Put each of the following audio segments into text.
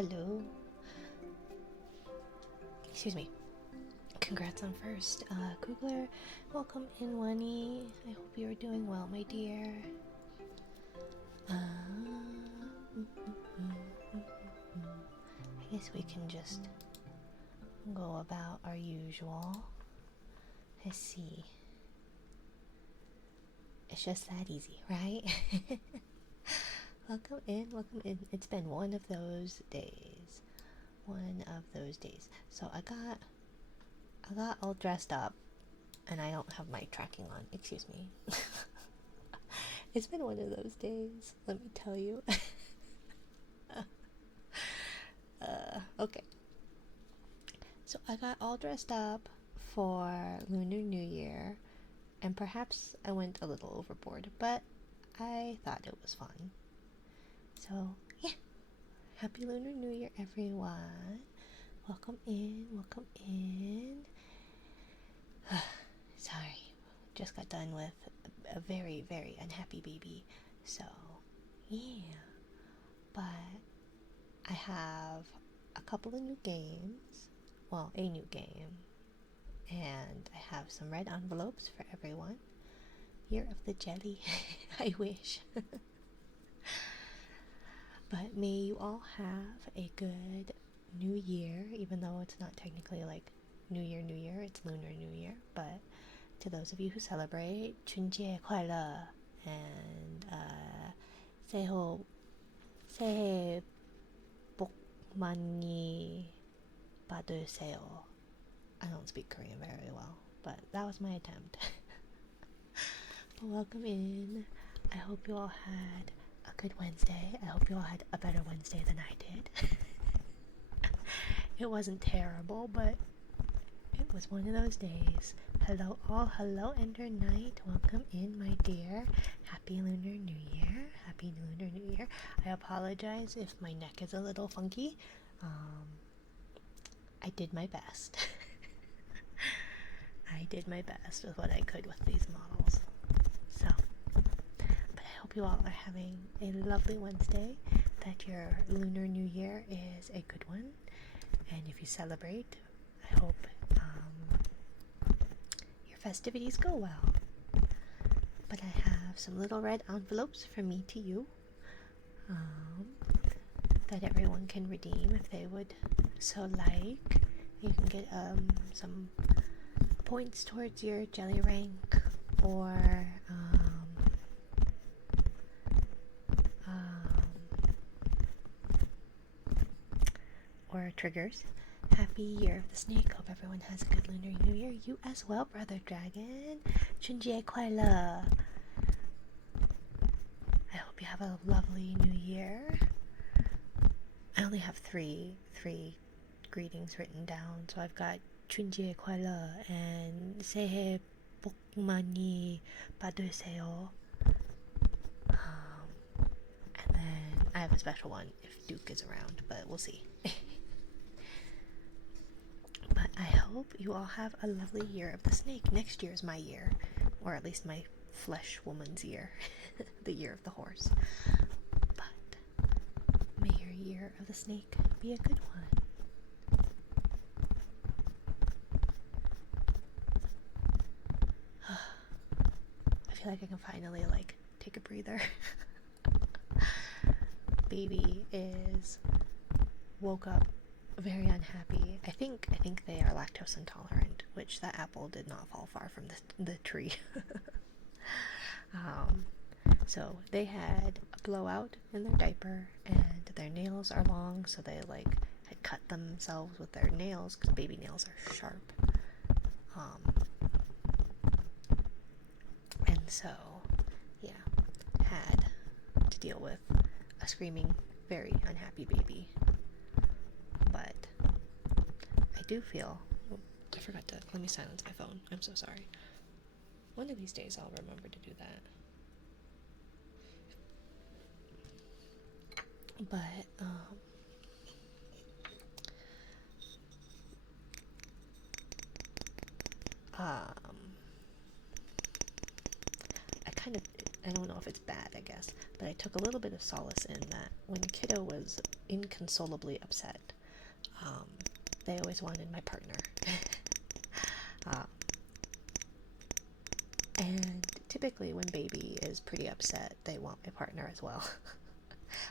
hello. Excuse me. Congrats on first. Kugler, welcome in, Wani. I hope you're doing well, my dear. I guess we can just go about our usual. Let's see. It's just that easy, right? Welcome in, welcome in. It's been one of those days. One of those days. So I got all dressed up and I don't have my tracking on. Excuse me. It's been one of those days, let me tell you. Okay. So I got all dressed up for Lunar New Year, and perhaps I went a little overboard, but I thought it was fun. So, yeah. Happy Lunar New Year, everyone. Welcome in, welcome in. Sorry, just got done with a very, very unhappy baby. So, yeah. But I have a couple of new games. Well, a new game. And I have some red envelopes for everyone. Year of the Jelly. I wish. But may you all have a good new year, even though it's not technically like New Year, it's Lunar New Year. But to those of you who celebrate, 춘지의快乐 and 새해 복 많이 받으세요. I don't speak Korean very well, but that was my attempt. But welcome in. I hope you all had a good Wednesday. I hope you all had a better Wednesday than I did. It wasn't terrible, but it was one of those days. Hello all, hello Ender Knight. Welcome in, my dear. Happy Lunar New Year. Happy Lunar New Year. I apologize if my neck is a little funky. I did my best. I did my best with what I could with these models. So, but I hope you all are having a lovely Wednesday, that your Lunar New Year is a good one, and if you celebrate, I hope your festivities go well. But I have some little red envelopes from me to you that everyone can redeem if they would so like. You can get some points towards your jelly rank, or triggers. Happy Year of the Snake. Hope everyone has a good Lunar New Year. You as well, Brother Dragon. 춘지의快乐. I hope you have a lovely new year. I only have three greetings written down, so I've got 춘지의快乐and 새해 복 많이 받으세요. And then I have a special one if Duke is around, but we'll see. But I hope you all have a lovely Year of the Snake. Next year is my year, or at least my flesh woman's year, the Year of the Horse. But may your Year of the Snake be a good one. I feel like I can finally take a breather. Baby is woke up very unhappy. I think they are lactose intolerant, which that apple did not fall far from the tree. So they had a blowout in their diaper, and their nails are long, so they had cut themselves with their nails because baby nails are sharp. And so, yeah, had to deal with a screaming, very unhappy baby. But I do feel, I forgot to, let me silence my phone. I'm so sorry. One of these days I'll remember to do that. But, I kind of I don't know if it's bad, I guess, but I took a little bit of solace in that when Kiddo was inconsolably upset, they always wanted my partner. uh, and typically when baby is pretty upset, they want my partner as well.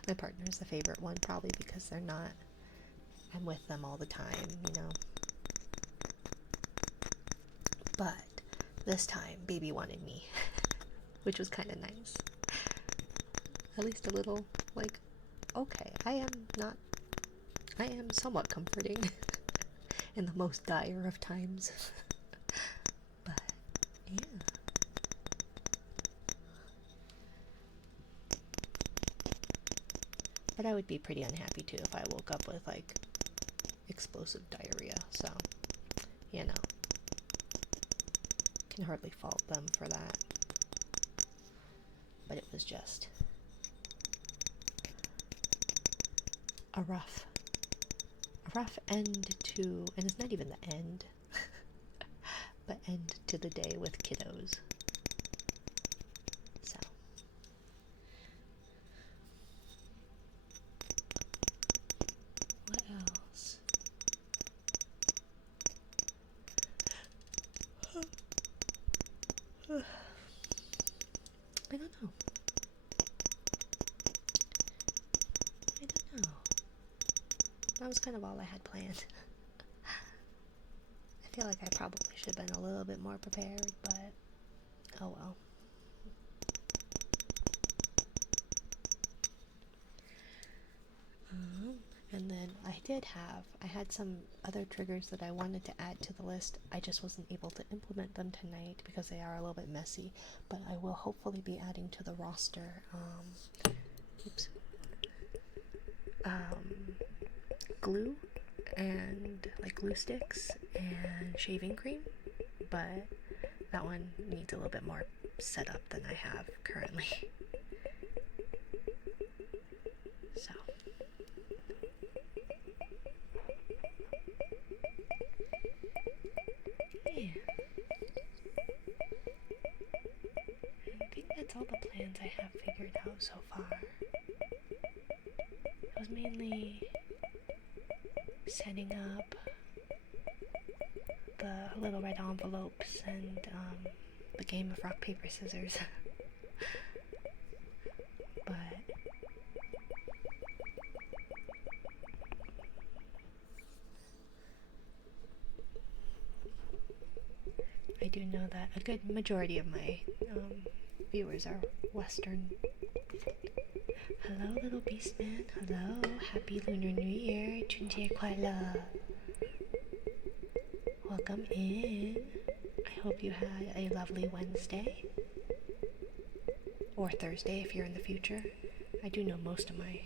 My partner is the favorite one, probably because I'm with them all the time, you know. But this time, baby wanted me, which was kind of nice. At least a little, like, okay, I am somewhat comforting in the most dire of times. But, yeah. But I would be pretty unhappy too if I woke up with, like, explosive diarrhea, so, you know. Can hardly fault them for that. But it was just a rough end to, and it's not even the end, but end to the day with kiddos. So. What else? I don't know. That was kind of all I had planned. I feel like I probably should have been a little bit more prepared, but oh well. And then I had some other triggers that I wanted to add to the list. I just wasn't able to implement them tonight because they are a little bit messy, but I will hopefully be adding to the roster glue and like glue sticks and shaving cream, but that one needs a little bit more setup than I have currently. So yeah, I think that's all the plans I have figured out so far. It was mainly setting up the little red envelopes and the game of rock, paper, scissors. But I do know that a good majority of my viewers are Western. Hello, little beastman. Hello, happy Lunar New Year. 春节快乐. Welcome in. I hope you had a lovely Wednesday. Or Thursday if you're in the future. I do know most of my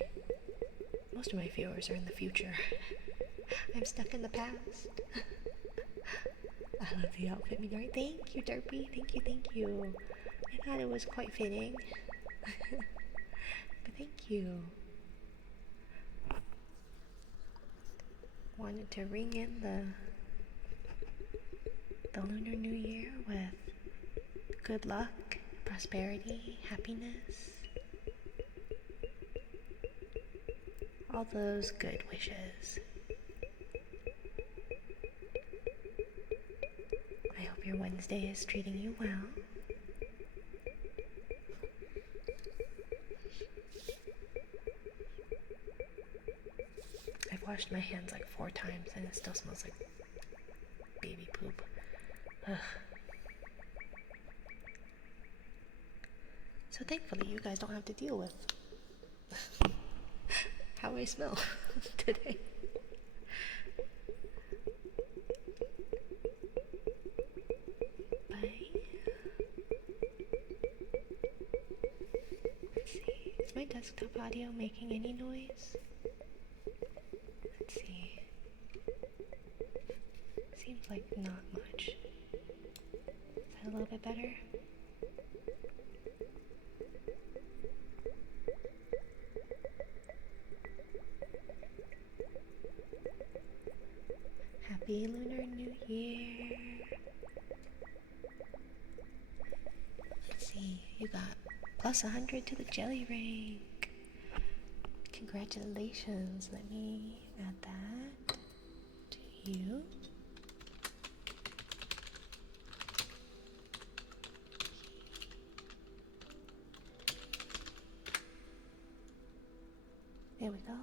viewers are in the future. I'm stuck in the past. I love the outfit, Minori. Thank you, Derpy. Thank you. I thought it was quite fitting. But thank you. Wanted to ring in the Lunar New Year with good luck, prosperity, happiness. All those good wishes. I hope your Wednesday is treating you well. I've washed my hands like 4 times and it still smells like baby poop. Ugh. So thankfully you guys don't have to deal with how I smell today. Bye. Let's see. Is my desktop audio making any noise? Let's see. Seems like not much. Is that a little bit better? Happy Lunar New Year. Let's see, you got Plus 100 to the jelly rank. Congratulations. Let me add that to you. There we go.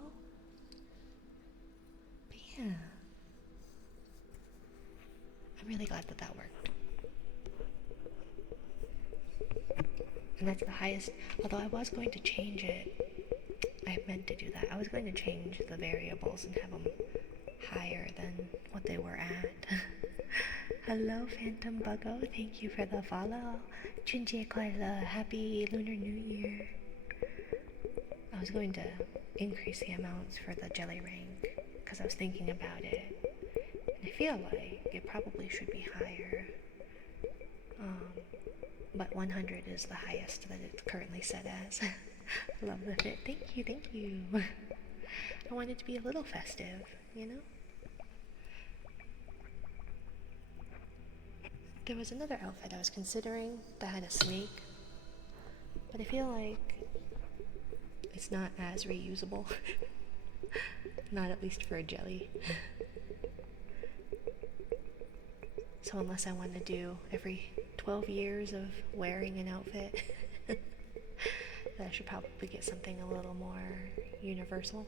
But yeah, I'm really glad that that worked. And that's the highest, although I was going to change it. I meant to do that. I was going to change the variables and have them higher than what they were at. Hello, Phantom Buggo. Thank you for the follow. Chunjie Kuala. Happy Lunar New Year. I was going to increase the amounts for the jelly rank because I was thinking about it. And I feel like it probably should be higher. But 100 is the highest that it's currently set as. Love the fit. Thank you, thank you. I want it to be a little festive, you know? There was another outfit I was considering that had a snake, but I feel like it's not as reusable. Not at least for a jelly. So unless I want to do every 12 years of wearing an outfit, then I should probably get something a little more universal.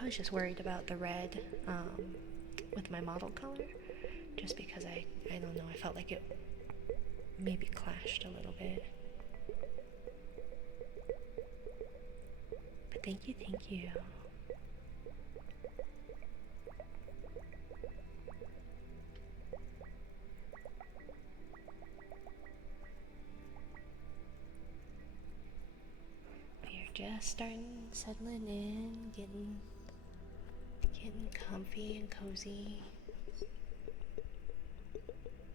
I was just worried about the red with my model color, just because I don't know, I felt like it maybe clashed a little bit. But thank you, thank you. Just starting, settling in, getting comfy and cozy,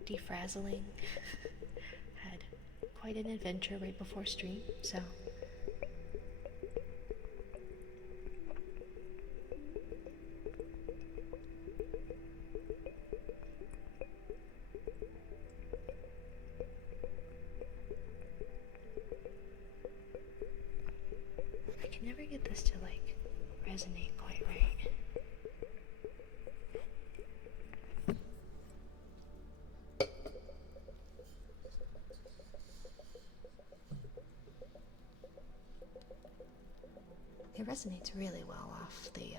defrazzling. Had quite an adventure right before stream, so I can never get this to like resonate quite right. It resonates really well off the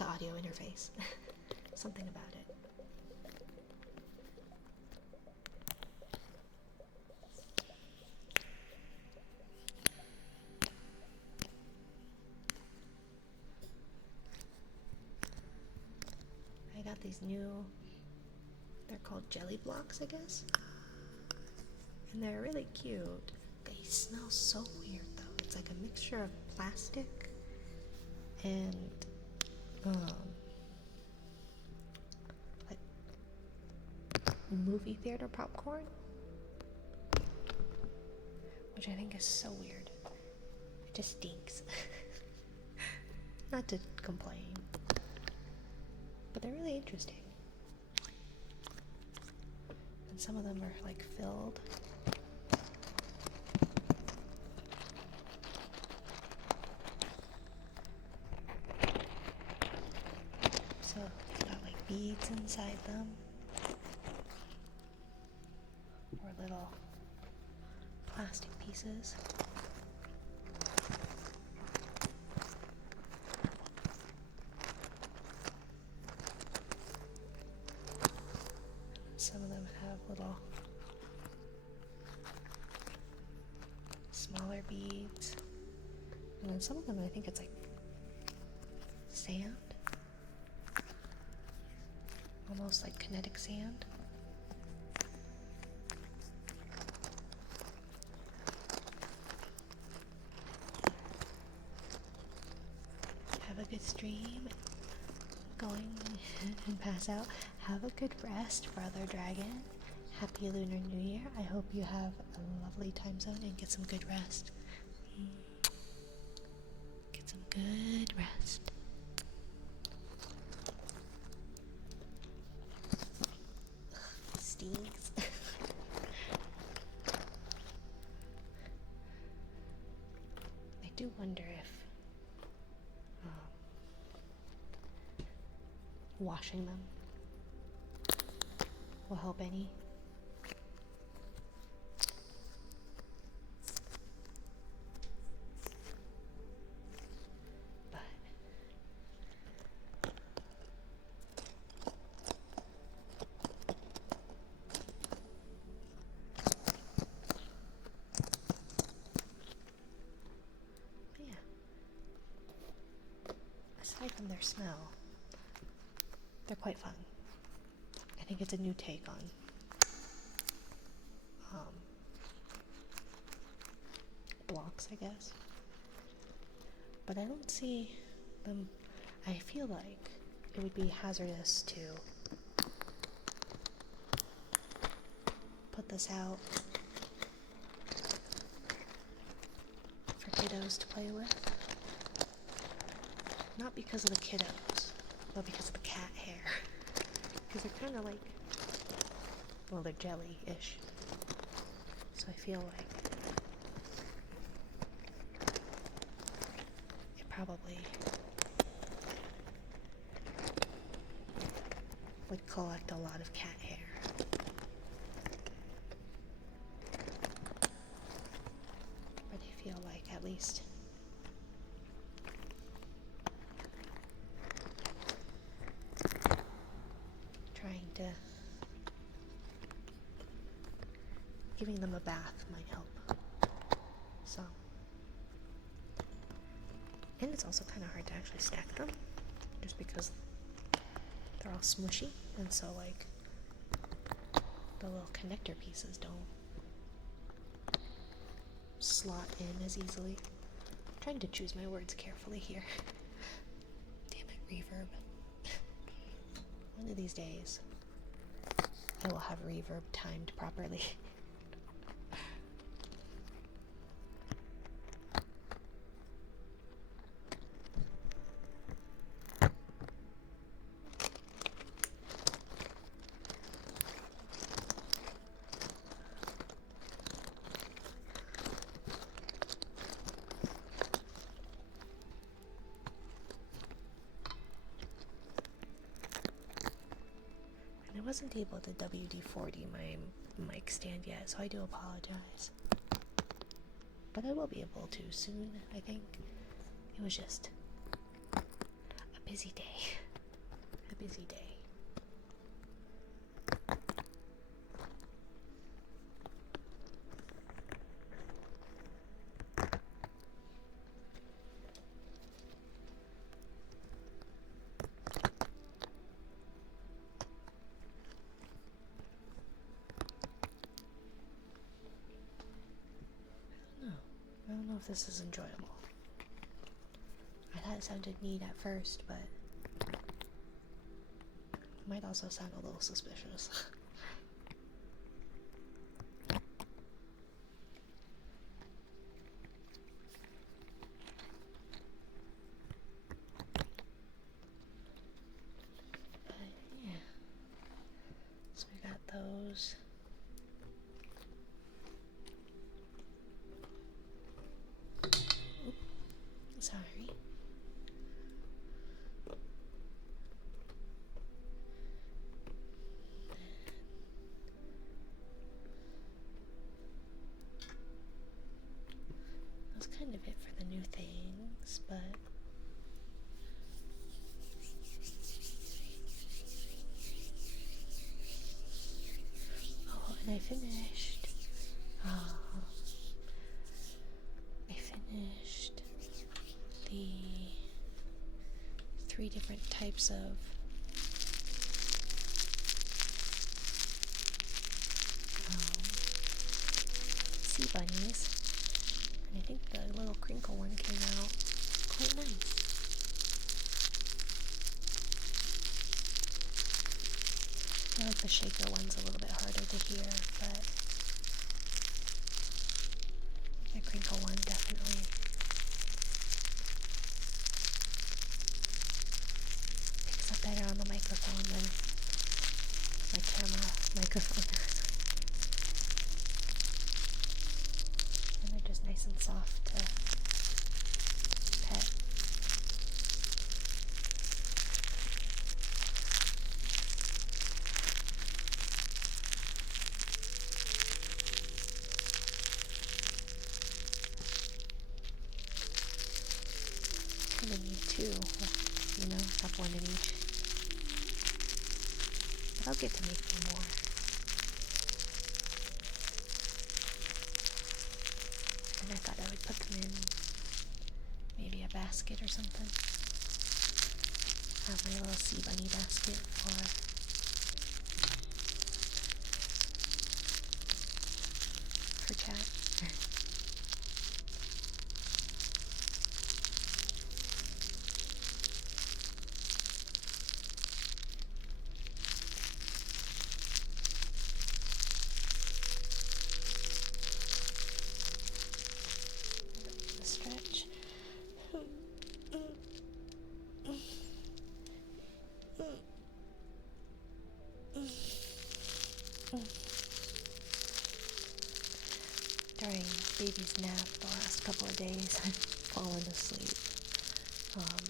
audio interface. Something about it. I got these new, they're called jelly blocks, I guess. And they're really cute. They smell so weird though. It's like a mixture of plastic and like movie theater popcorn, which I think is so weird. It just stinks. Not to complain, but they're really interesting. And some of them are like filled. So it's got like beads inside them, or little plastic pieces. Some of them have little smaller beads, and then some of them I think it's like sand, almost like kinetic sand. Have a good stream. Going and pass out. Have a good rest, Brother Dragon. Happy Lunar New Year. I hope you have a lovely time zone and get some good rest. Get some good rest. Steam. washing them will help any. But yeah, aside from their smell, they're quite fun. I think it's a new take on blocks, I guess. But I don't see them. I feel like it would be hazardous to put this out for kiddos to play with. Not because of the kiddos, but because of the cat hair. Because they're kind of like, well, they're jelly-ish. So I feel like it probably would collect a lot of cat hair. But I feel like at least trying to, giving them a bath might help. So, and it's also kind of hard to actually stack them, just because they're all smushy, and so like the little connector pieces don't slot in as easily. I'm trying to choose my words carefully here. Damn it, reverb. One of these days I will have reverb timed properly. I wasn't able to WD-40 my mic stand yet, so I do apologize. But I will be able to soon, I think. It was just a busy day. A busy day. I don't know if this is enjoyable. I thought it sounded neat at first, but it might also sound a little suspicious. But yeah. So we got those. Sorry. That's kind of it for the new things, but oh, and I finished the 3 different types of sea bunnies, and I think the little crinkle one came out quite nice. I feel like the shaker one's a little bit harder to hear, but the crinkle one definitely picks up better on the microphone than my camera microphone. And they're just nice and soft to pet. one in each. But I'll get to making more. And I thought I would put them in maybe a basket or something. Have my little sea bunny basket for chat. Stretch. During baby's nap the last couple of days, I've fallen asleep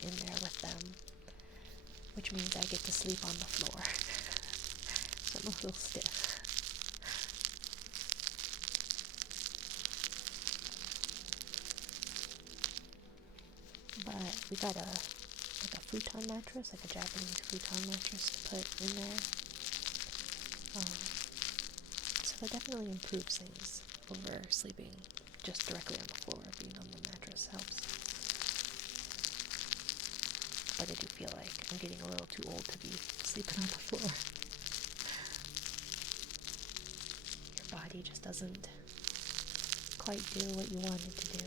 in there with them, which means I get to sleep on the floor. So I'm a little stiff. But we got a futon mattress, like a Japanese futon mattress to put in there. So that definitely improves things over sleeping just directly on the floor. Being on the mattress helps. But I do feel like I'm getting a little too old to be sleeping on the floor. Your body just doesn't quite do what you want it to do.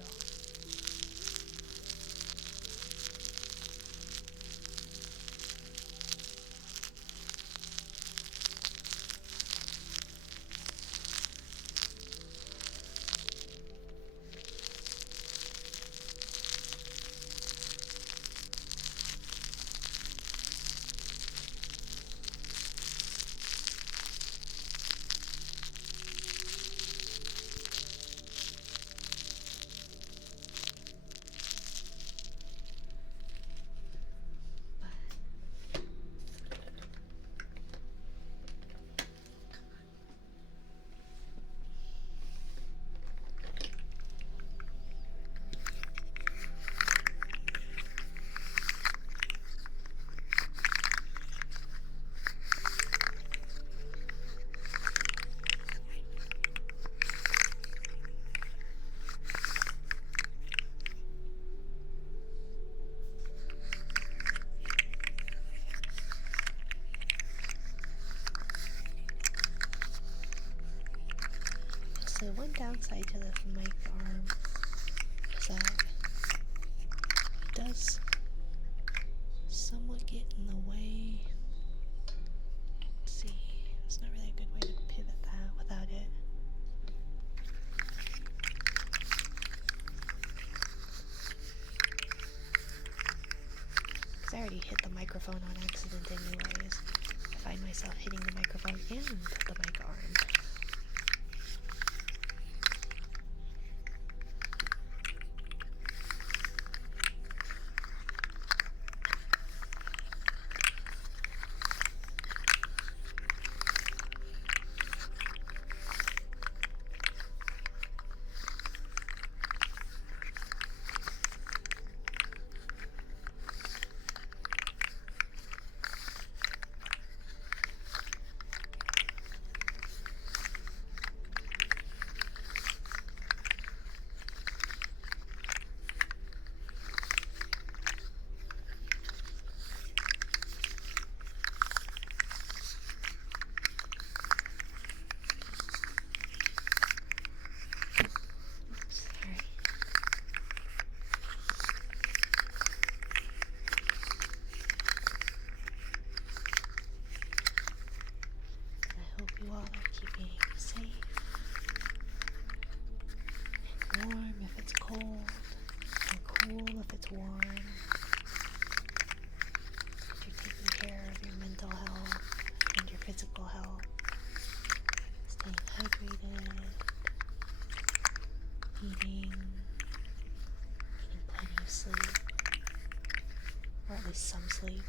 So one downside to this mic arm is that it does somewhat get in the way. Let's see, it's not really a good way to pivot that without it. Because I already hit the microphone on accident anyways. I find myself hitting the microphone and the mic arm. You all are keeping safe and warm if it's cold, and cool if it's warm. That you're taking care of your mental health and your physical health, staying hydrated, eating plenty of sleep, or at least some sleep.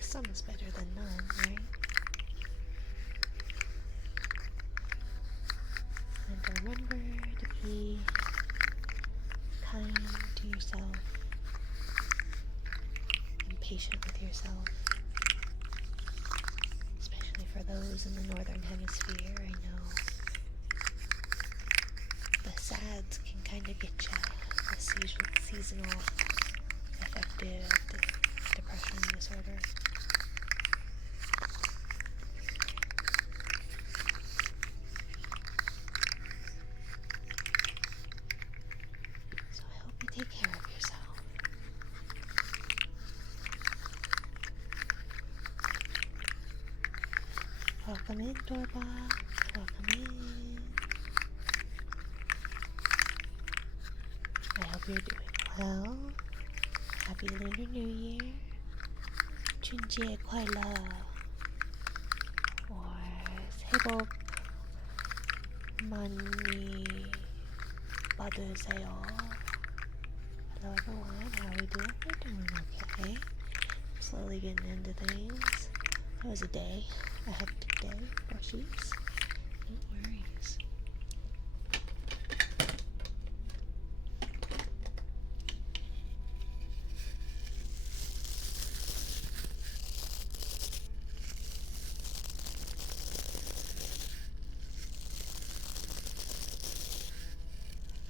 Some is better than none, right? And remember to be kind to yourself patient with yourself. Especially for those in the northern hemisphere, I know the SADs can kind of get you, the seasonal affective depression disorder. So I hope you take care of yourself. Welcome in, Doorbell. Welcome in. I hope you're doing well. Happy Lunar New Year. 춘지의快乐. Or 새복 많이 받으세요. Hello everyone, how are we doing? We're doing okay. Slowly getting into things. It was a day, a hectic day for sheeps. No worries.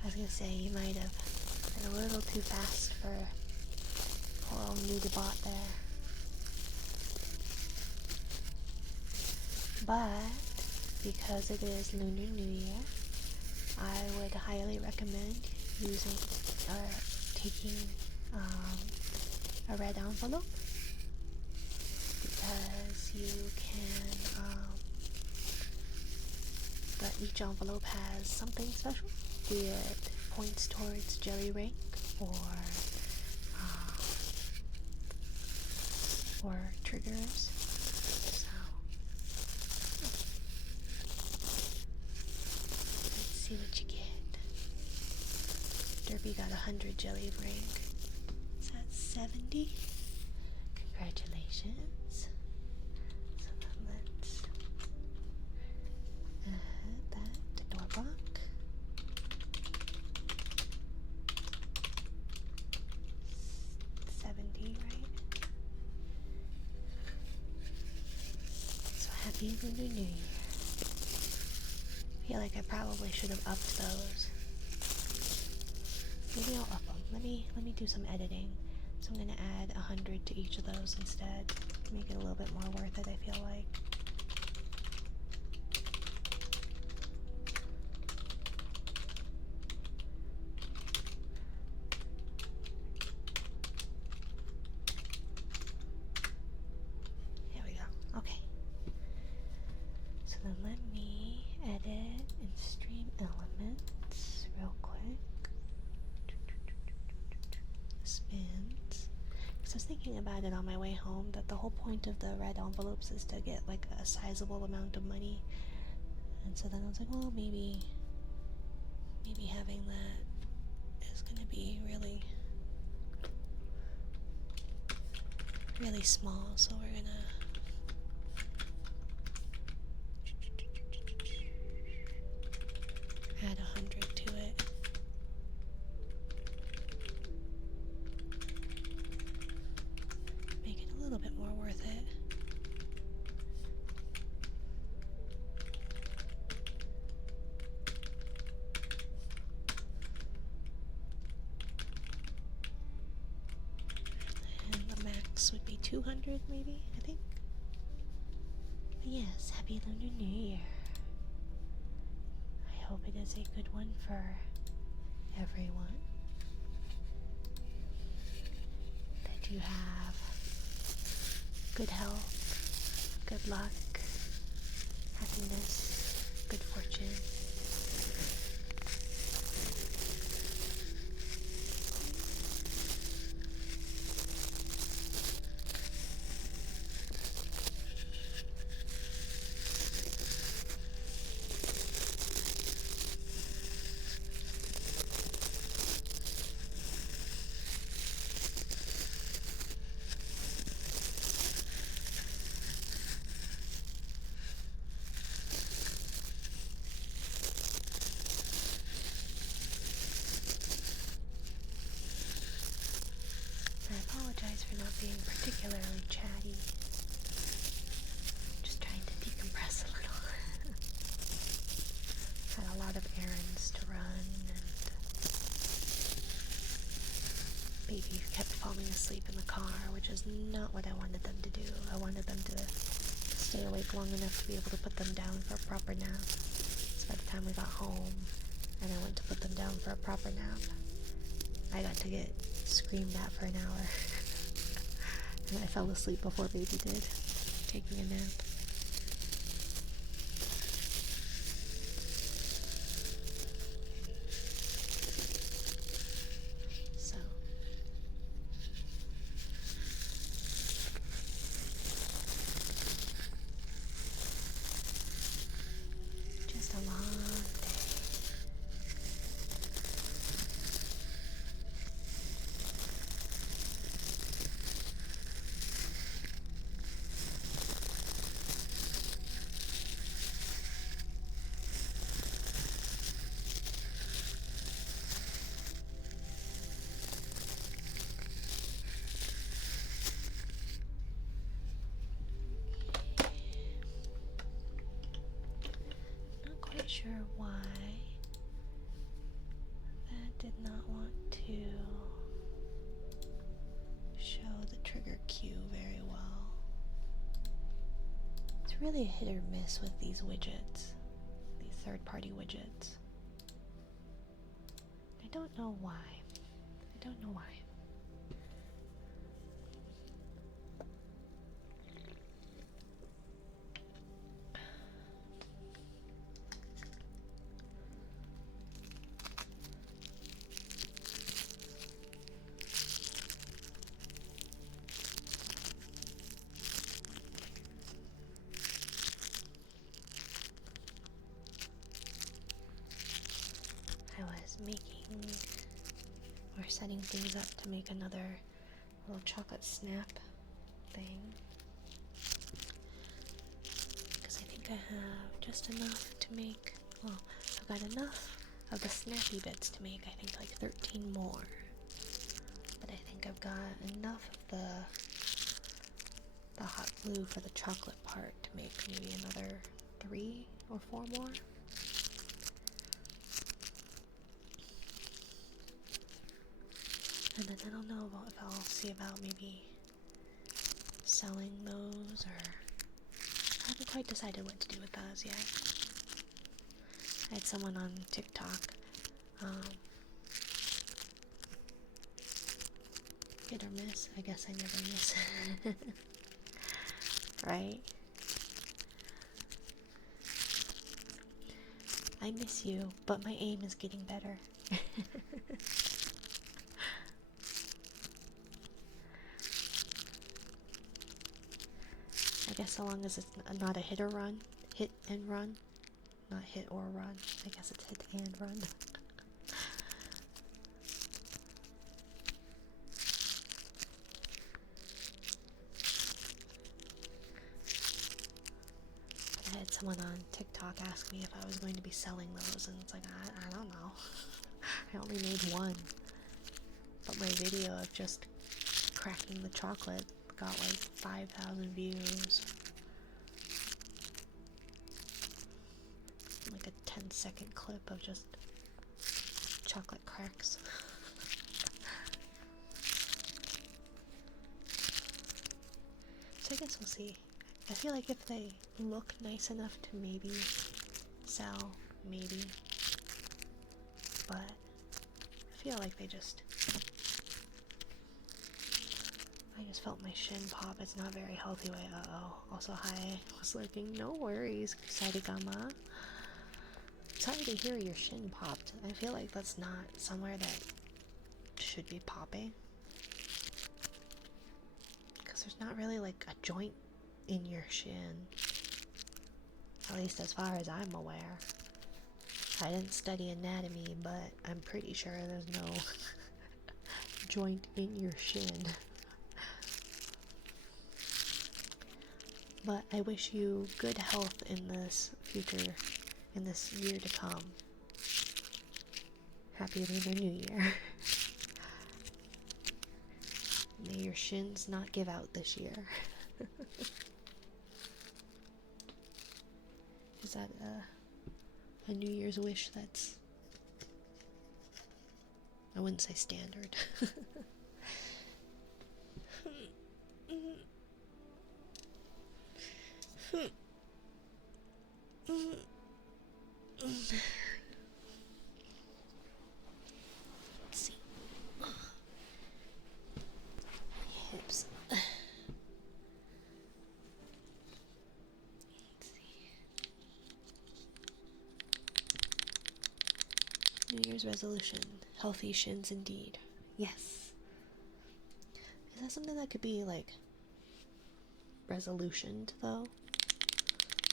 I was gonna say, you might have been a little too fast for poor old Nudibot there. But, because it is Lunar New Year, I would highly recommend using or taking a red envelope, because you can, but each envelope has something special, be it points towards Jelly Rank or triggers. See what you get. Derby got 100 jelly rank. Is that 70? Congratulations. So then let's add that to Doorbok. 70, right? So happy Lunar New Year. I feel like I probably should have upped those. Maybe I'll up them. Let me do some editing. So I'm gonna add 100 to each of those instead. Make it a little bit more worth it, I feel like. Here we go. Okay. So then let me edit and stream elements real quick. Spins. Because I was thinking about it on my way home, that the whole point of the red envelopes is to get like a sizable amount of money. And so then I was like, well, maybe having that is gonna be really small, so we're gonna add 100 to it. Make it a little bit more worth it. And the max would be 200 maybe, I think. But yes, happy Lunar New Year. I hope it is a good one for everyone. That you have good health, good luck, happiness, good fortune. apologize for not being particularly chatty. Just trying to decompress a little. Had a lot of errands to run, and baby kept falling asleep in the car, which is not what I wanted them to do. I wanted them to stay awake long enough to be able to put them down for a proper nap. So by the time we got home and I went to put them down for a proper nap, I got to get screamed at for an hour. And I fell asleep before baby did, taking a nap. So just a long day. Not quite sure why that did not want to show the trigger cue very well. It's really a hit or miss with these widgets, these third-party widgets. I don't know why. I don't know why. I was making or setting things up to make another little chocolate snap thing, because I think I have just enough to make, well, I've got enough of the snappy bits to make, I think, like 13 more, but I think I've got enough of the hot glue for the chocolate part to make maybe another 3 or 4 more. And then I don't know if I'll see about maybe selling those, or I haven't quite decided what to do with those yet. I had someone on TikTok hit or miss. I guess I never miss. Right? I miss you, but my aim is getting better. I guess so long as it's not a hit and run, not hit or run. I guess it's hit and run. I had someone on TikTok ask me if I was going to be selling those, and it's like, I don't know. I only made one, but my video of just cracking the chocolate got like 5,000 views. Like a 10-second clip of just chocolate cracks. So I guess we'll see. I feel like if they look nice enough to maybe sell, maybe. But I feel like I just felt my shin pop. It's not very healthy way. Also, hi. I was looking. No worries, Kusarigama. Sorry to hear your shin popped. I feel like that's not somewhere that should be popping. Because there's not really like a joint in your shin. At least as far as I'm aware. I didn't study anatomy, but I'm pretty sure there's no joint in your shin. But I wish you good health in this future, in this year to come. Happy Lunar New Year. May your shins not give out this year. Is that a New Year's wish that's... I wouldn't say standard. Let's see. Hips. Let's see. New Year's resolution. Healthy shins indeed. Yes. Is that something that could be like resolutioned though?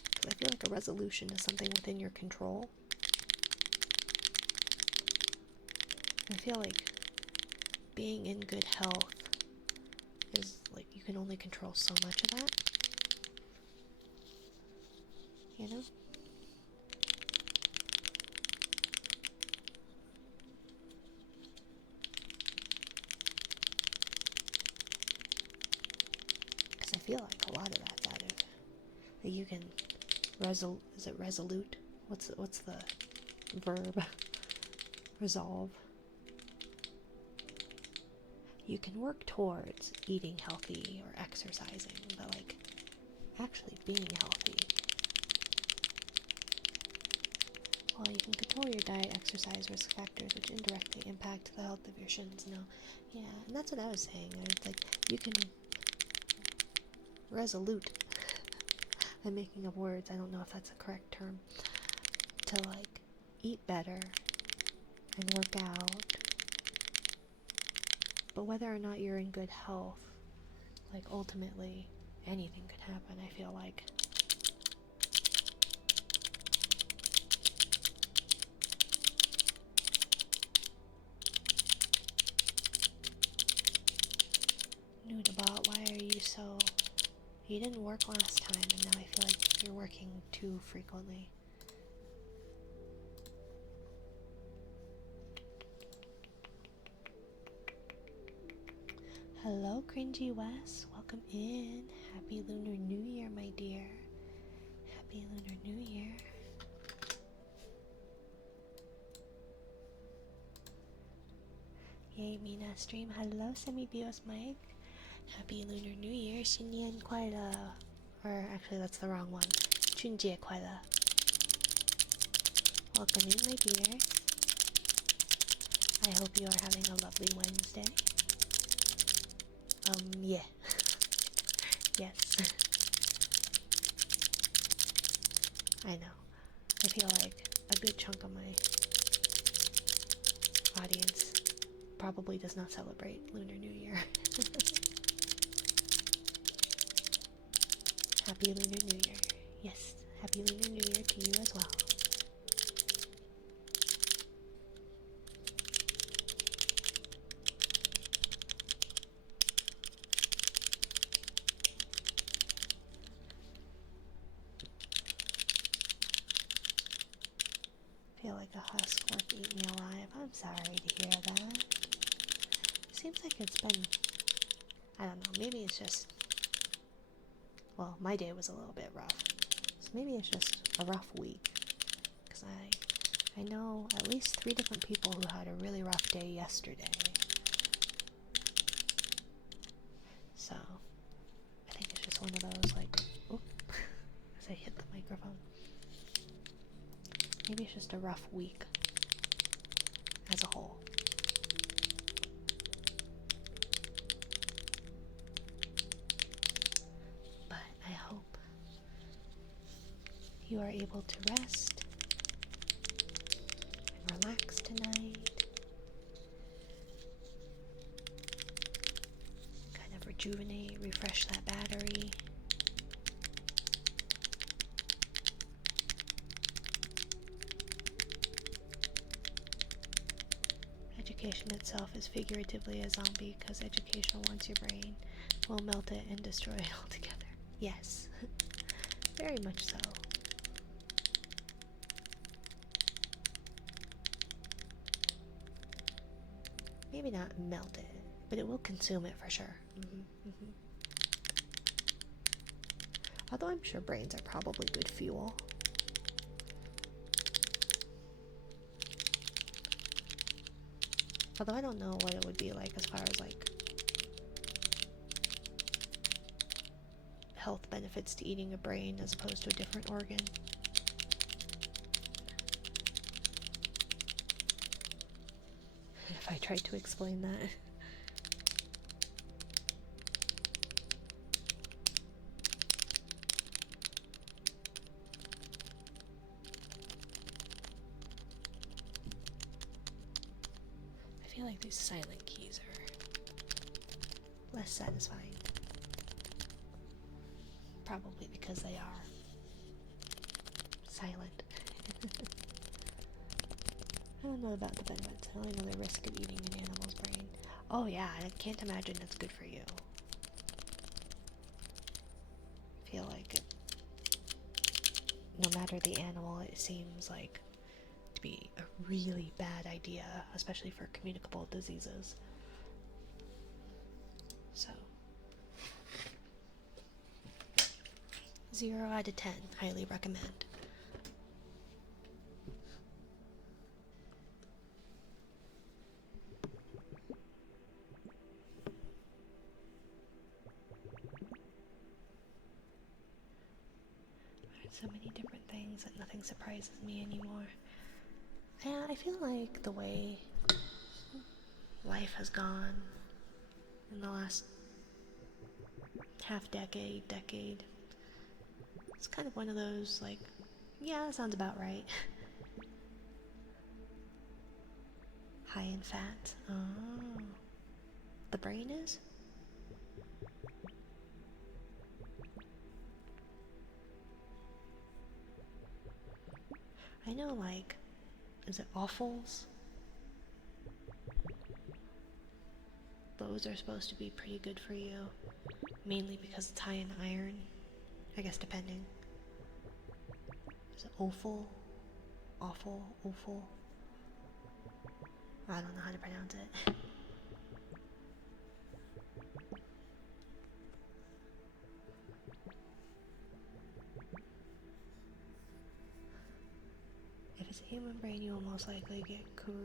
Because I feel like a resolution is something within your control. I feel like being in good health is like you can only control so much of that. You know? Because I feel like a lot of that's out of that you can is it resolute? What's the verb? Resolve. You can work towards eating healthy or exercising, but like actually being healthy. Well, you can control your diet, exercise, risk factors, which indirectly impact the health of your shins. No, yeah, and that's what I was saying. I was like, you can resolute. I'm making up words. I don't know if that's a correct term. To like eat better and work out. But whether or not you're in good health, like ultimately anything could happen, I feel like. Nudabot, why are you so... You didn't work last time and now I feel like you're working too frequently. Hello, Cringy Wes. Welcome in. Happy Lunar New Year, my dear. Happy Lunar New Year. Yay, Mina stream. Hello, Semi-Bios Mike. Happy Lunar New Year. 新年快乐. Or actually, that's the wrong one. 春节快乐. Welcome in, my dear. I hope you are having a lovely Wednesday. Yeah. Yes. I know. I feel like a good chunk of my audience probably does not celebrate Lunar New Year. Happy Lunar New Year. Yes, Happy Lunar New Year to you as well. Feel like a husk worth eat me alive. I'm sorry to hear that. Seems like it's been, I don't know, maybe it's just, well, my day was a little bit rough. So maybe it's just a rough week. Because I know at least 3 different people who had a really rough day yesterday. So, I think it's just one of those, like, oop, as I hit the microphone. Maybe it's just a rough week as a whole. But I hope you are able to rest and relax tonight. Kind of rejuvenate, refresh that battery. Education itself is figuratively a zombie because education wants your brain, will melt it and destroy it altogether. Yes, very much so. Maybe not melt it, but it will consume it for sure. Although I'm sure brains are probably good fuel. Although I don't know what it would be like as far as like health benefits to eating a brain as opposed to a different organ. If I tried to explain that. I feel like these silent keys are less satisfying. Probably because they are silent. I don't know about the benefits. I only know the risk of eating an animal's brain. Oh yeah, I can't imagine it's good for you. I feel like no matter the animal, it seems like to be a really bad idea, especially for communicable diseases. So 0 out of 10, highly recommend. So many different things that nothing surprises me anymore. And I feel like the way life has gone in the last decade, it's kind of one of those like, yeah, that sounds about right. High in fat. Oh. The brain is? I know, like, is it offals? Those are supposed to be pretty good for you. Mainly because it's high in iron. I guess depending. Is it offal? Awful? Offal? I don't know how to pronounce it. If it's a human brain, you will most likely get kuru.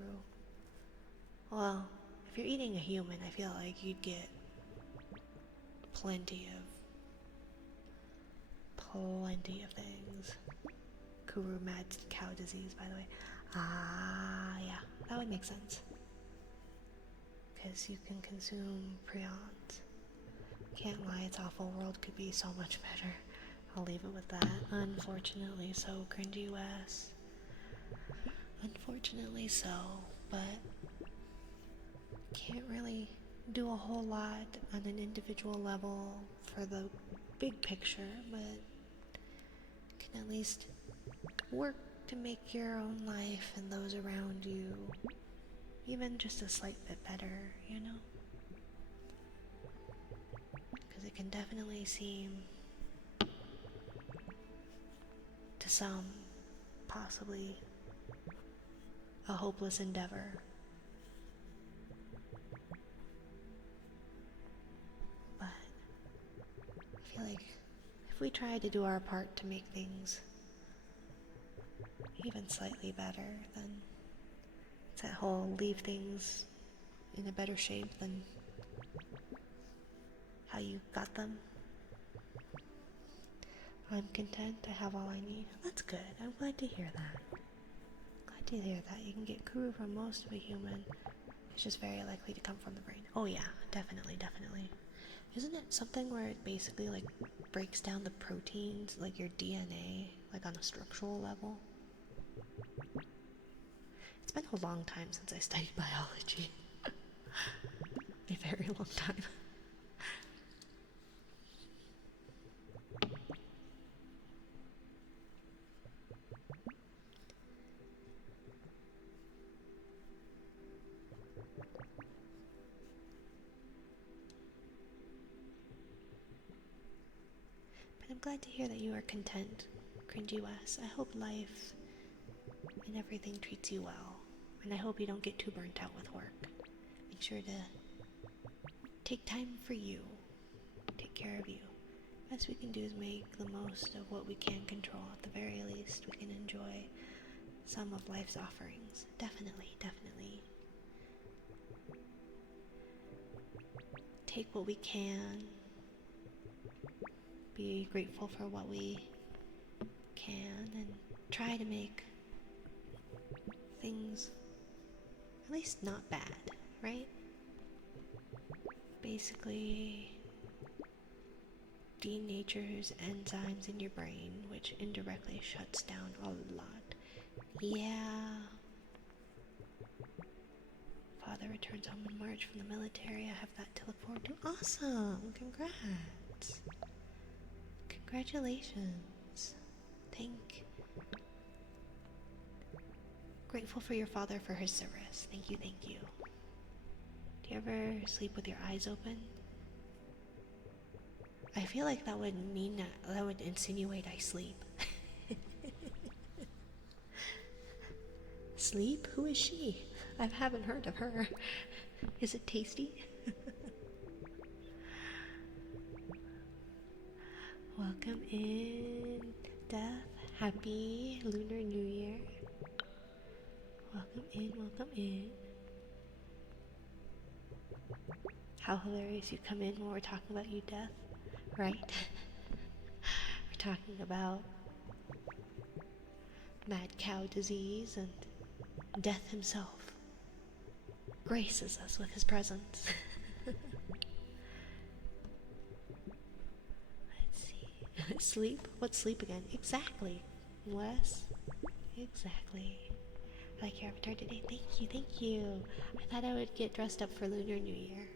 Well, if you're eating a human, I feel like you'd get plenty of things. Kuru mad cow disease, by the way. Yeah, that would make sense. Because you can consume prions. Can't lie, it's awful. World could be so much better. I'll leave it with that. Unfortunately so, cringy Wes. Unfortunately so, but can't really do a whole lot on an individual level for the big picture, but can at least work to make your own life and those around you even just a slight bit better, you know? Because it can definitely seem to some possibly a hopeless endeavor. But I feel like if we try to do our part to make things even slightly better, then it's that whole leave things in a better shape than how you got them. I'm content to have all I need. That's good. I'm glad to hear that. Glad to hear that. You can get kuru from most of a human. It's just very likely to come from the brain. Oh yeah, definitely. Isn't it something where it basically like breaks down the proteins, like your DNA, like on a structural level? It's been a long time since I studied biology. A very long time. But I'm glad to hear that you are content, Cringy Wes. I hope life and everything treats you well. And I hope you don't get too burnt out with work. Make sure to take time for you. Take care of you. Best we can do is make the most of what we can control. At the very least, we can enjoy some of life's offerings. Definitely, definitely. Take what we can. Be grateful for what we can and try to make things at least not bad, right? Basically, denatures enzymes in your brain, which indirectly shuts down a lot. Yeah. Father returns home in March from the military. I have that to look forward to. Awesome! Congrats! Congratulations. Grateful for your father for his service. Thank you, thank you. Do you ever sleep with your eyes open? I feel like that would mean that would insinuate I sleep. Sleep? Who is she? I haven't heard of her. Is it tasty? Welcome in, Death. Happy Lunar New Year. Welcome in, welcome in. How hilarious you come in when we're talking about you, Death, right? We're talking about mad cow disease, and Death himself graces us with his presence. Let's see. Sleep? What's sleep again? Exactly. Wes? Exactly. I like your avatar today. Thank you, thank you. I thought I would get dressed up for Lunar New Year.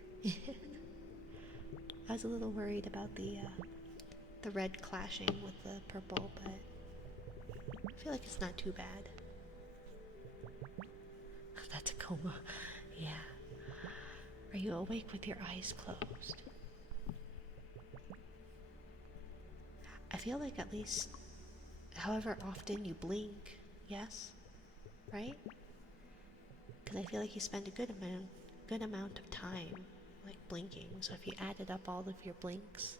I was a little worried about the red clashing with the purple, but I feel like it's not too bad. That's a coma. Yeah. Are you awake with your eyes closed? I feel like at least however often you blink, yes? Right? Because I feel like you spend a good amount of time like blinking. So if you added up all of your blinks,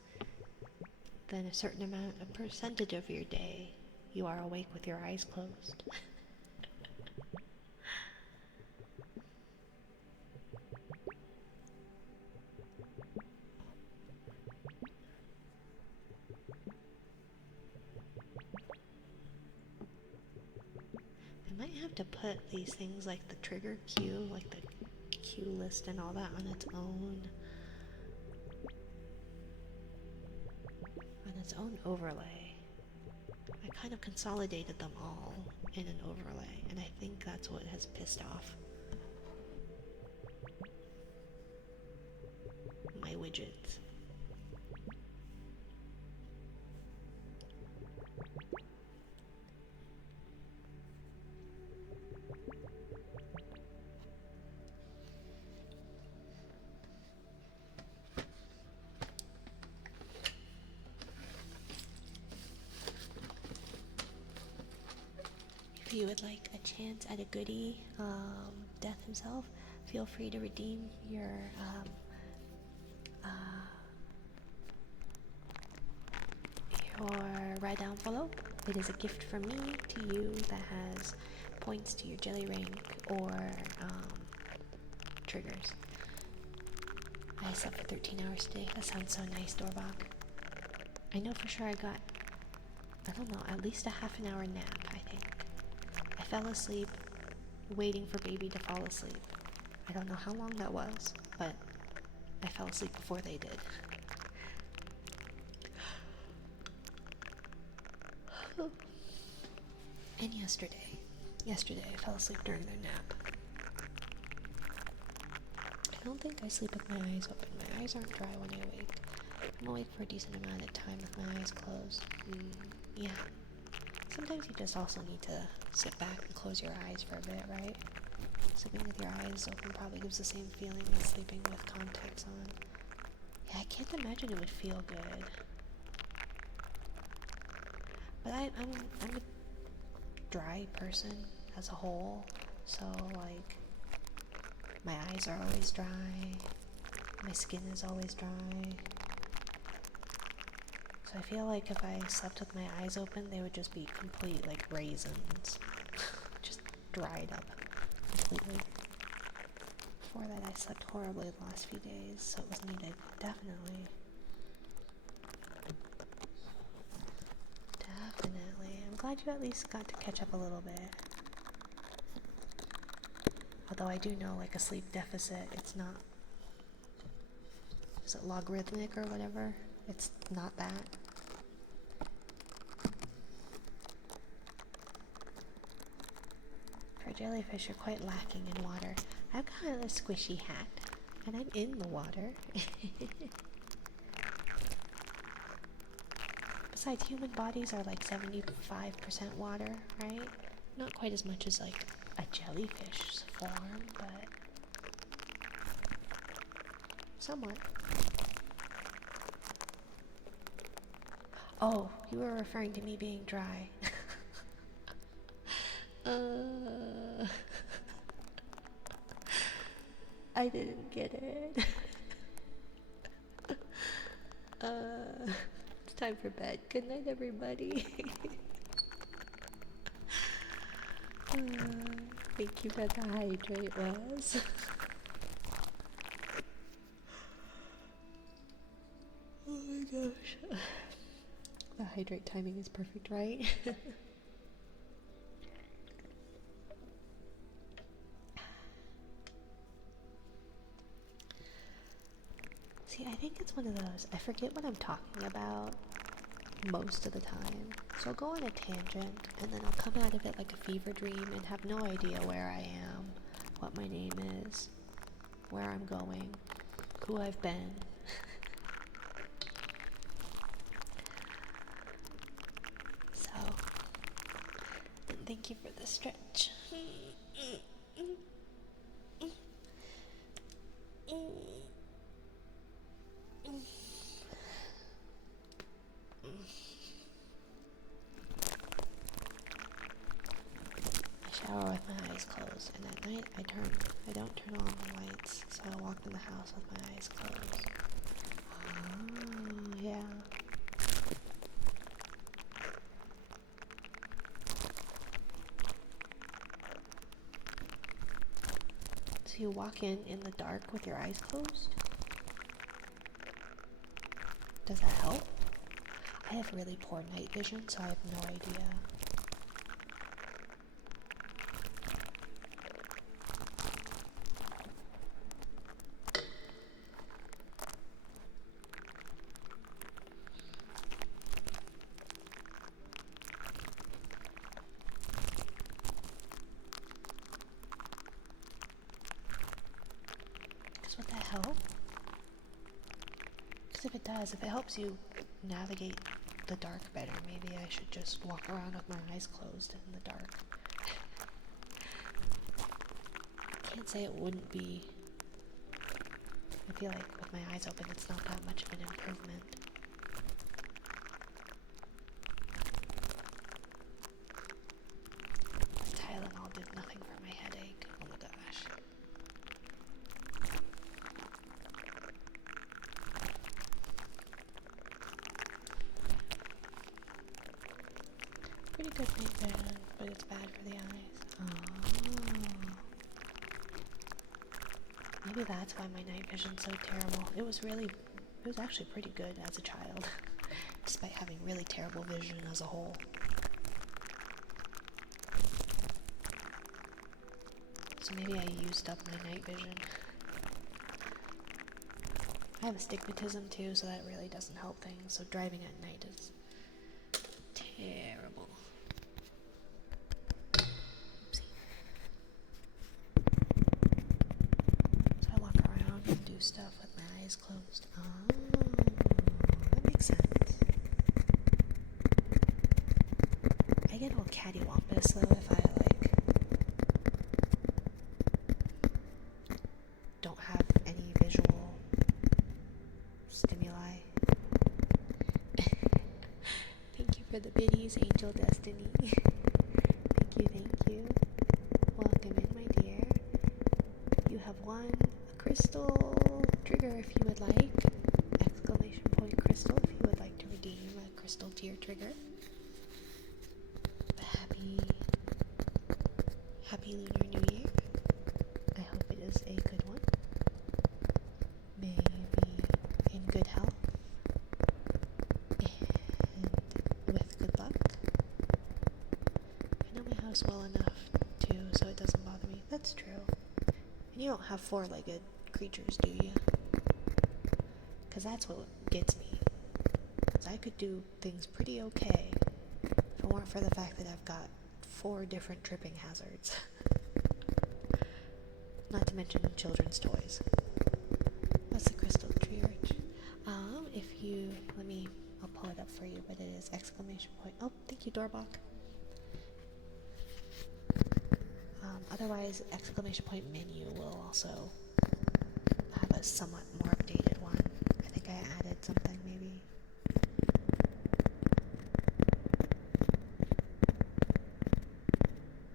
then a percentage of your day, you are awake with your eyes closed. I might have to put these things like the trigger cue, like the cue list and all that on its own overlay. I kind of consolidated them all in an overlay, and I think that's what has pissed off my widgets. If you would like a chance at a goodie, Death himself, feel free to redeem your red envelope. It is a gift from me to you that has points to your jelly rank or triggers. I slept for 13 hours today. That sounds so nice, Dorbach. I know for sure I got, I don't know, at least a half an hour nap, I think. I fell asleep waiting for baby to fall asleep. I don't know how long that was, but I fell asleep before they did. And yesterday I fell asleep during their nap. I don't think I sleep with my eyes open. My eyes aren't dry when I wake. I'm awake for a decent amount of time with my eyes closed. Yeah. Sometimes you just also need to sit back and close your eyes for a bit, right? Sleeping with your eyes open probably gives the same feeling as sleeping with contacts on. Yeah, I can't imagine it would feel good. But I'm a dry person as a whole, so like my eyes are always dry. My skin is always dry. So I feel like if I slept with my eyes open, they would just be complete, like, raisins. Just dried up completely. Before that, I slept horribly the last few days, so it was needed. Definitely. I'm glad you at least got to catch up a little bit. Although I do know, like, a sleep deficit, it's not... Is it logarithmic or whatever? It's not that. For jellyfish, you're quite lacking in water. I've got a squishy hat, and I'm in the water. Besides, human bodies are like 75% water, right? Not quite as much as like a jellyfish form, but somewhat. Oh, you were referring to me being dry. I didn't get it. It's time for bed. Good night, everybody. Thank you for the hydrate, Wes. Oh my gosh. The hydrate timing is perfect, right? See, I think it's one of those, I forget what I'm talking about most of the time. So I'll go on a tangent, and then I'll come out of it like a fever dream and have no idea where I am, what my name is, where I'm going, who I've been. So, thank you for the stretch. I shower with my eyes closed, and at night I don't turn on the lights, so I walk in the house with my eyes closed. Oh, yeah. So you walk in the dark with your eyes closed? Does that help? I have really poor night vision, so I have no idea. Because what the hell? Because if it does, if it helps you navigate the dark better, maybe I should just walk around with my eyes closed in the dark. I can't say it wouldn't be. I feel like with my eyes open, it's not that much of an improvement. Tylenol did nothing for my headache. Oh my gosh. Pretty good night vision, but it's bad for the eyes. Oh. Maybe that's why my night vision's so terrible. It was actually pretty good as a child, despite having really terrible vision as a whole. So maybe I used up my night vision. I have astigmatism too, so that really doesn't help things. So driving at night is terrible. Oopsie. So I walk around and do stuff with my eyes closed. Oh, that makes sense. I get all cattywampus though if I don't have any visual stimuli. Thank you for the biddies, Angel Destiny. Thank you. Welcome in, my dear. You have won a crystal drip trigger if you would like. Exclamation point crystal if you would like to redeem a crystal tier trigger. Happy Lunar New Year. I hope it is a good one. May you be in good health and with good luck. I know my house well enough too, so it doesn't bother me. That's true. And you don't have four-legged creatures, do you? Because that's what gets me. Because I could do things pretty okay if it weren't for the fact that I've got 4 different tripping hazards. Not to mention children's toys. What's the crystal tree arch? If you, I'll pull it up for you, but it is exclamation point. Oh, thank you, Dorbach. Otherwise, exclamation point menu will also have a somewhat more updated one. I think I added something maybe.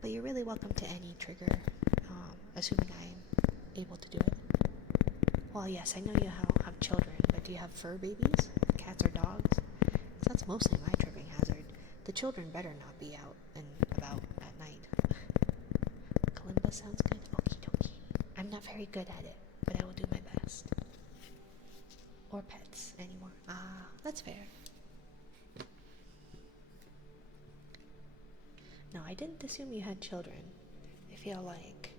But you're really welcome to any trigger, assuming I'm able to do it. Well, yes, I know you have children, but do you have fur babies? Cats or dogs? 'Cause that's mostly my tripping hazard. The children better not be out and about at night. Kalimba sounds good. Okie dokie. I'm not very good at it, but I will do my best. Or pets anymore. Ah, that's fair. No, I didn't assume you had children. I feel like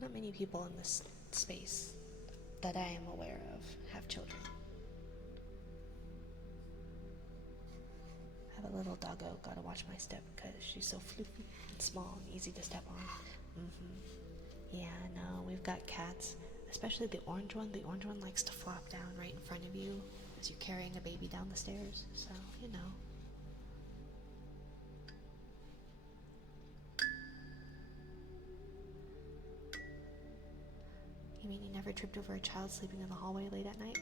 not many people in this space that I am aware of have children. I have a little doggo, gotta watch my step because she's so floofy and small and easy to step on. Yeah, no, we've got cats, especially the orange one. The orange one likes to flop down right in front of you as you're carrying a baby down the stairs, so, you know. You mean you never tripped over a child sleeping in the hallway late at night?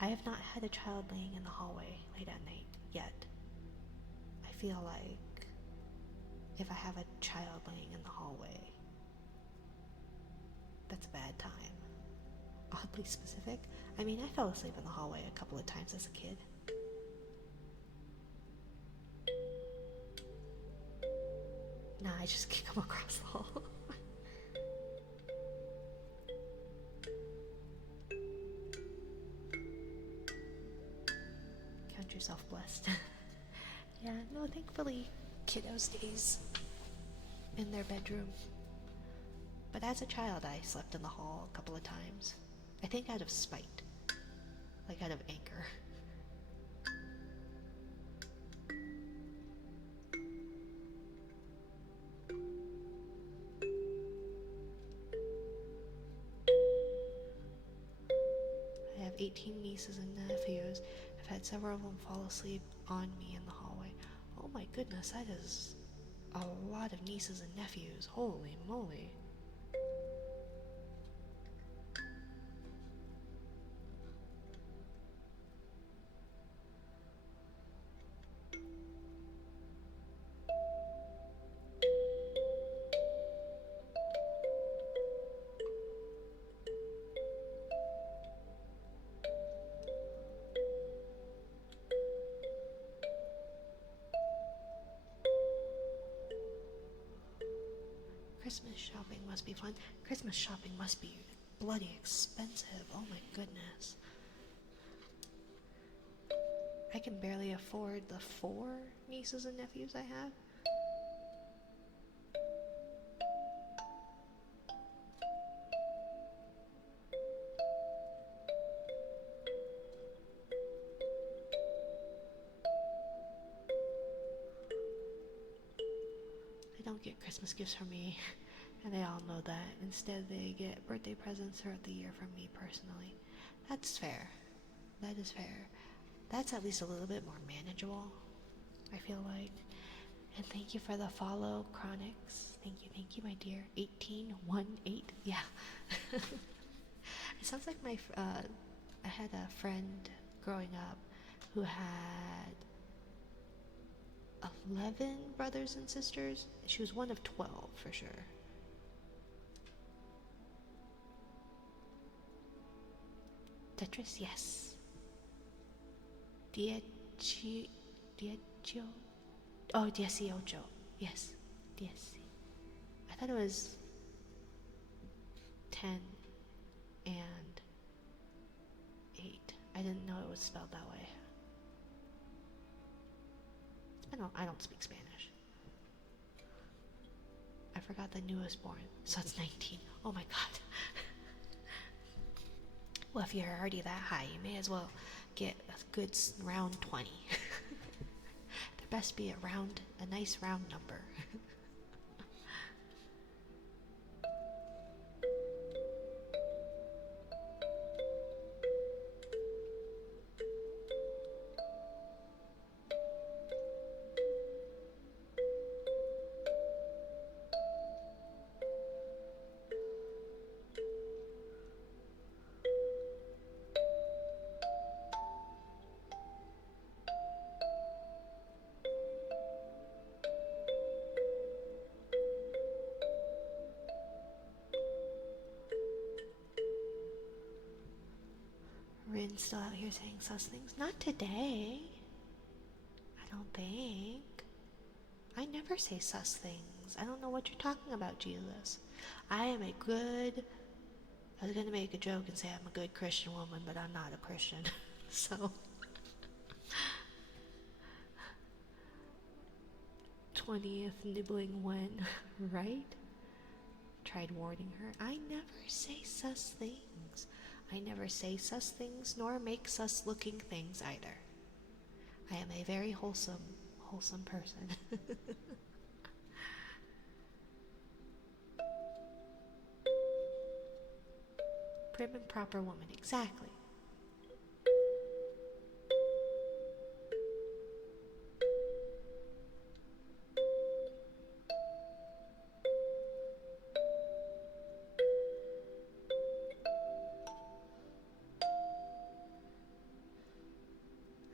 I have not had a child laying in the hallway late at night yet. I feel like if I have a child laying in the hallway, that's a bad time. Oddly specific. I mean, I fell asleep in the hallway a couple of times as a kid. Nah, I just kick them across the hall. Count yourself blessed. Yeah, no, thankfully, kiddo stays in their bedroom. But as a child, I slept in the hall a couple of times. I think out of spite. Like out of anger. I have 18 nieces and nephews. I've had several of them fall asleep on me in the hallway. Oh my goodness, that is a lot of nieces and nephews. Holy moly. Christmas shopping must be fun. Christmas shopping must be bloody expensive. Oh my goodness. I can barely afford the 4 nieces and nephews I have. They don't get Christmas gifts from me, and they all know that. Instead, they get birthday presents throughout the year from me personally. That's fair. That is fair. That's at least a little bit more manageable, I feel like. And thank you for the follow, Chronix. Thank you, my dear. 1818. Yeah. It sounds like I had a friend growing up who had 11 brothers and sisters. She was one of 12 for sure. Tetris, yes. Dieci, Dieciocho. Oh, 18. Yes, 10. I thought it was 10 and 8. I didn't know it was spelled that way. I don't speak Spanish. I forgot the newest born, so it's 19. Oh my god. Well, if you're already that high, you may as well get a good round 20. There best be a nice round number. Rin's still out here saying sus things. Not today. I don't think. I never say sus things. I don't know what you're talking about, Jesus. I am a good. I was gonna make a joke and say I'm a good Christian woman, but I'm not a Christian. So. 20th nibbling when, right? Tried warning her. I never say sus things. I never say sus things nor make sus looking things either. I am a very wholesome person. Prim and proper woman, exactly.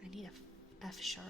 I need a F sharp.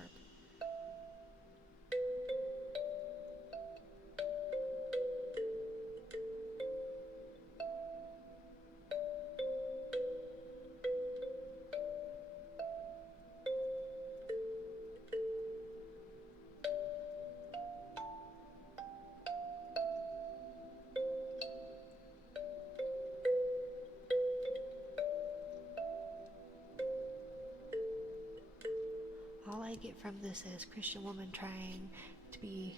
All I get from this is Christian woman trying to be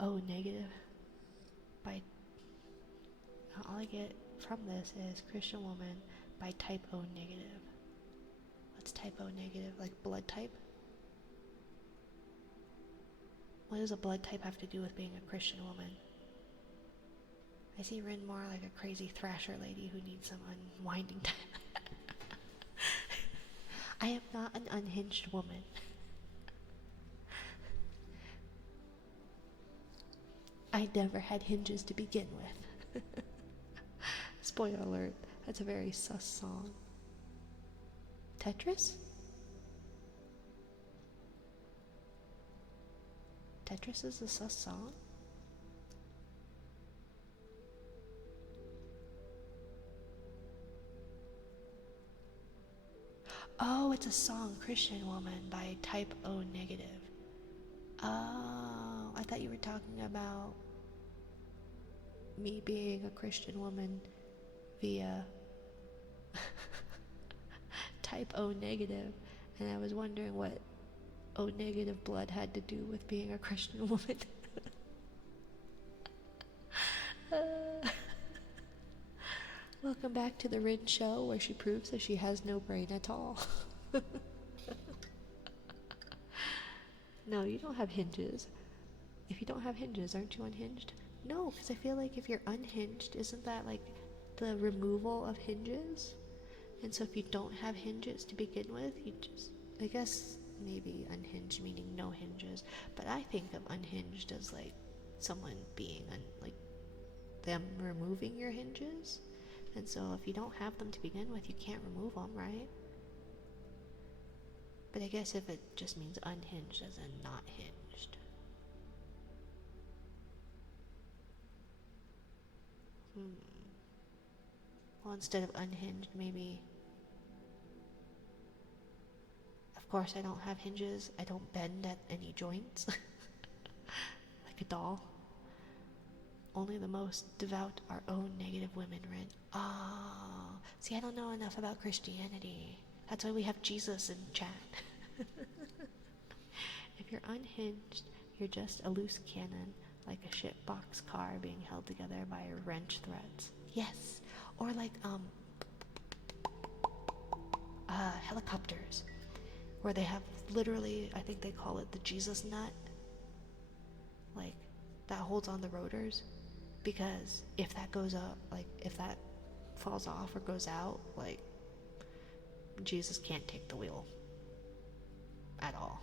O negative by. All I get from this is Christian woman by type O negative. What's type O negative? Like blood type? What does a blood type have to do with being a Christian woman? I see Rin more like a crazy thrasher lady who needs some unwinding time. I am not an unhinged woman. I never had hinges to begin with. Spoiler alert, that's a very sus song. Tetris? Tetris is a sus song? Oh, it's a song, Christian Woman by Type O Negative. Oh, I thought you were talking about me being a Christian woman via Type O Negative, and I was wondering what O Negative blood had to do with being a Christian woman. Welcome back to the Rin show, where she proves that she has no brain at all. No, you don't have hinges. If you don't have hinges, aren't you unhinged? No, because I feel like if you're unhinged, isn't that like the removal of hinges? And so if you don't have hinges to begin with, you just, I guess maybe unhinged meaning no hinges, but I think of unhinged as like someone being like them removing your hinges. And so if you don't have them to begin with, you can't remove them, right? But I guess if it just means unhinged as in not hinged. Well, instead of unhinged, maybe Of course, I don't have hinges. I don't bend at any joints like a doll. Only the most devout our own negative women rent. Oh, see, I don't know enough about Christianity. That's why we have Jesus in chat. If you're unhinged, you're just a loose cannon, like a shitbox car being held together by wrench threads. Yes, or like helicopters, where they have literally, I think they call it the Jesus nut, like that holds on the rotors, because if that goes up, like if that falls off or goes out, like Jesus can't take the wheel at all.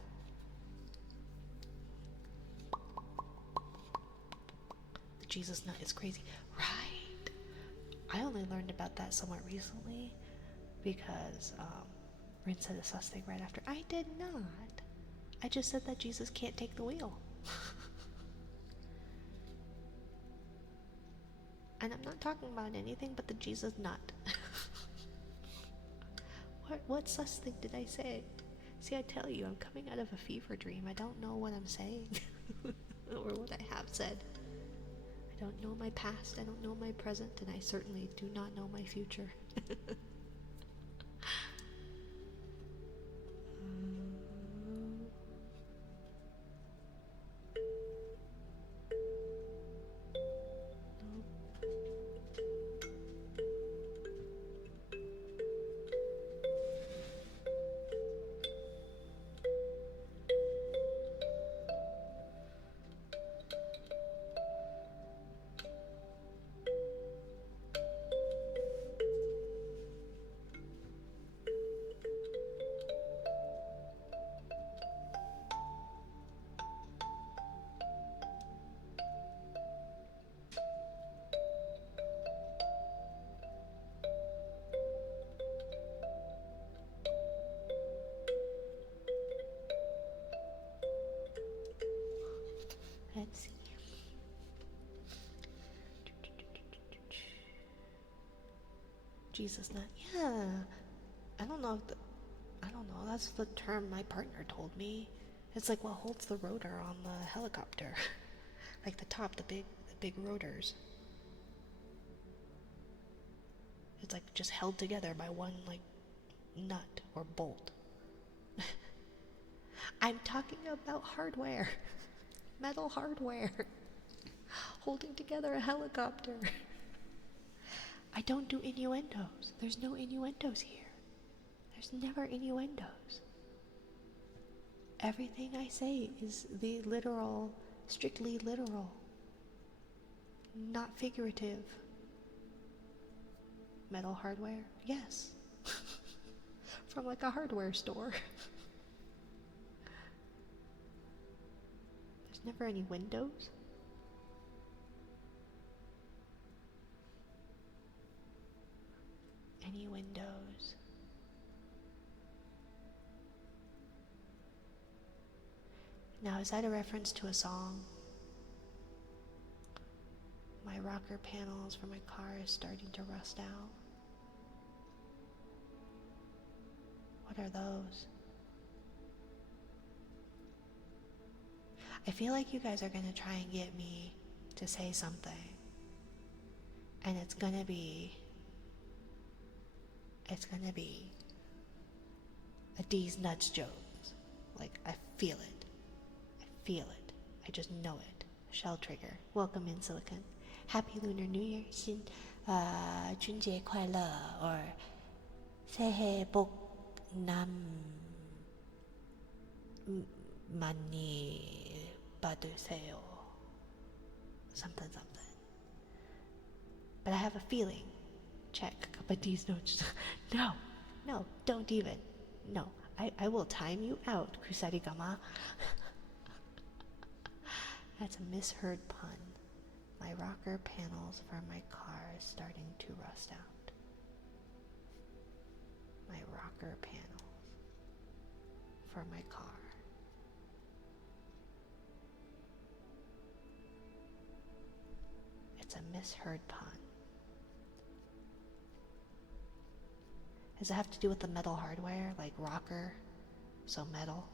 The Jesus nut is crazy, right? I only learned about that somewhat recently because Rin said a sus thing right after. I did not. I just said that Jesus can't take the wheel. And I'm not talking about anything but the Jesus nut. What sus thing did I say? See, I tell you, I'm coming out of a fever dream. I don't know what I'm saying. Or what I have said. I don't know my past, I don't know my present, and I certainly do not know my future. Let's see. Jesus nut. Yeah. I don't know if I don't know. That's the term my partner told me. It's like what holds the rotor on the helicopter. Like the top, the big rotors. It's like just held together by one like nut or bolt. I'm talking about hardware. Metal hardware. Holding together a helicopter. I don't do innuendos. There's no innuendos here. There's never innuendos. Everything I say is the literal, strictly literal, not figurative. Metal hardware? Yes. From like a hardware store. There's never any windows. Any windows. Now, is that a reference to a song? My rocker panels for my car is starting to rust out. What are those? I feel like you guys are gonna try and get me to say something. And it's gonna be a D's nuts jokes. Like, I feel it. I feel it. I just know it. Shell trigger. Welcome in, Silicon. Happy Lunar New Year. 春节快乐 or 새해 복 많이 받으세요. Something. But I have a feeling. Check. But these notes. No, don't even. No, I will time you out, Kusarigama. That's a misheard pun. My rocker panels for my car is starting to rust out. My rocker panels for my car. It's a misheard pun. Does it have to do with the metal hardware, like rocker? So metal.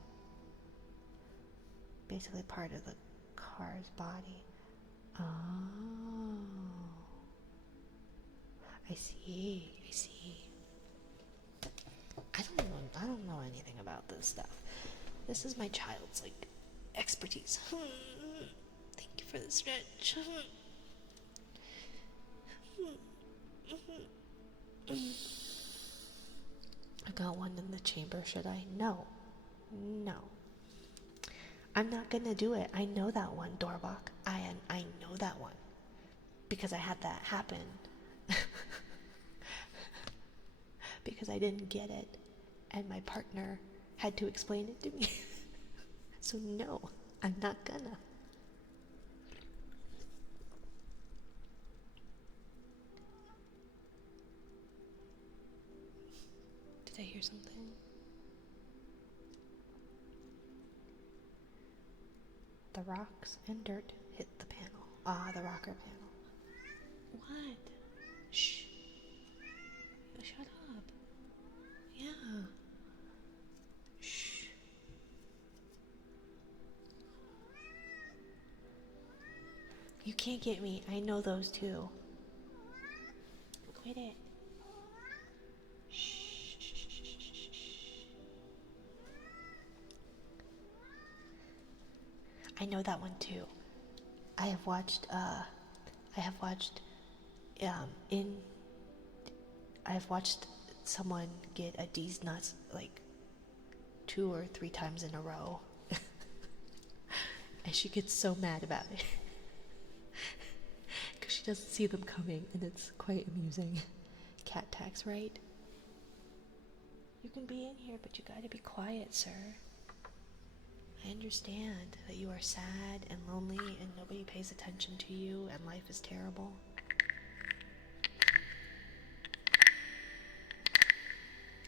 Basically part of the car's body. Oh. I see. I don't know anything about this stuff. This is my child's, like, expertise. Thank you for the stretch. I've got one in the chamber, should I? No. I'm not gonna do it. I know that one, Dorbach. I know that one. Because I had that happen. Because I didn't get it. And my partner had to explain it to me. So no, I'm not gonna. Did I hear something? The rocks and dirt hit the panel. The rocker panel. What? Shh. Shut up. Yeah. Shh. You can't get me. I know those two. Quit it. Shh. I know that one too. I have watched someone get a D's nuts like 2 or 3 times in a row. And she gets so mad about it. Because she doesn't see them coming, and it's quite amusing. Cat tax, right? You can be in here, but you gotta be quiet, sir. I understand that you are sad and lonely and nobody pays attention to you and life is terrible.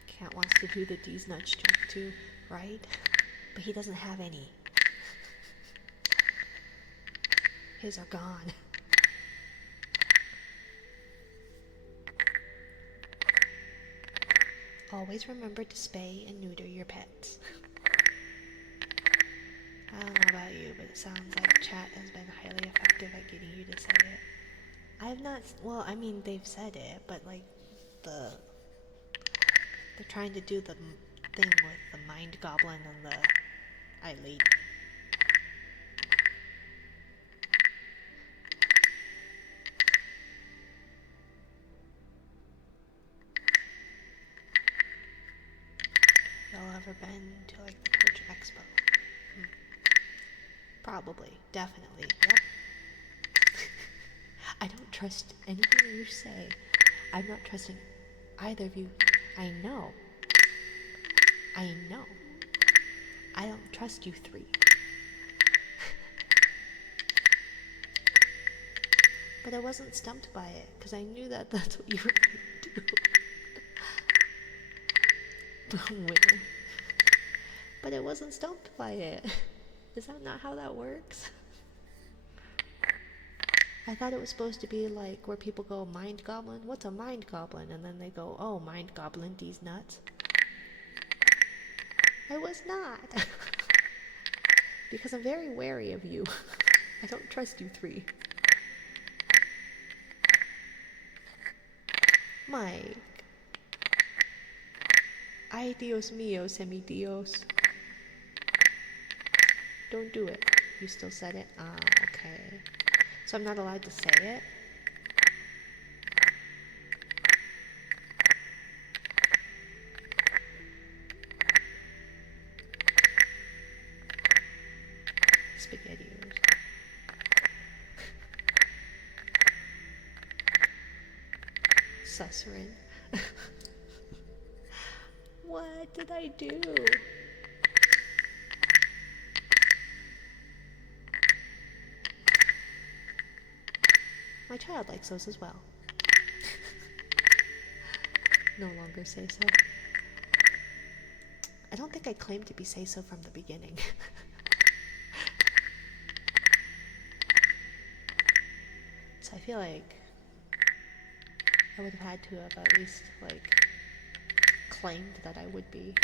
Cat wants to do the D's nuts trick too, right? But he doesn't have any. His are gone. Always remember to spay and neuter your pets. I don't know about you, but it sounds like chat has been highly effective at getting you to say it. I've not, well, I mean, they've said it, but like, they're trying to do the thing with the mind goblin and the I lady. Y'all ever been to like the Coach Expo? Probably, definitely, yep. I don't trust anything you say. I'm not trusting either of you. I know. I don't trust you 3. But I wasn't stumped by it, because I knew that that's what you were going to do. Winner. But I wasn't stumped by it. Is that not how that works? I thought it was supposed to be like where people go, mind goblin? What's a mind goblin? And then they go, oh, mind goblin, these nuts. I was not. Because I'm very wary of you. I don't trust you 3. Mike. Ay, Dios mío, semi-Dios. Don't do it. You still said it? Okay. So I'm not allowed to say it? SpaghettiOs. Sussrin. What did I do? My child likes those as well. No longer say so. I don't think I claimed to be say so from the beginning. So I feel like I would have had to have at least like claimed that I would be.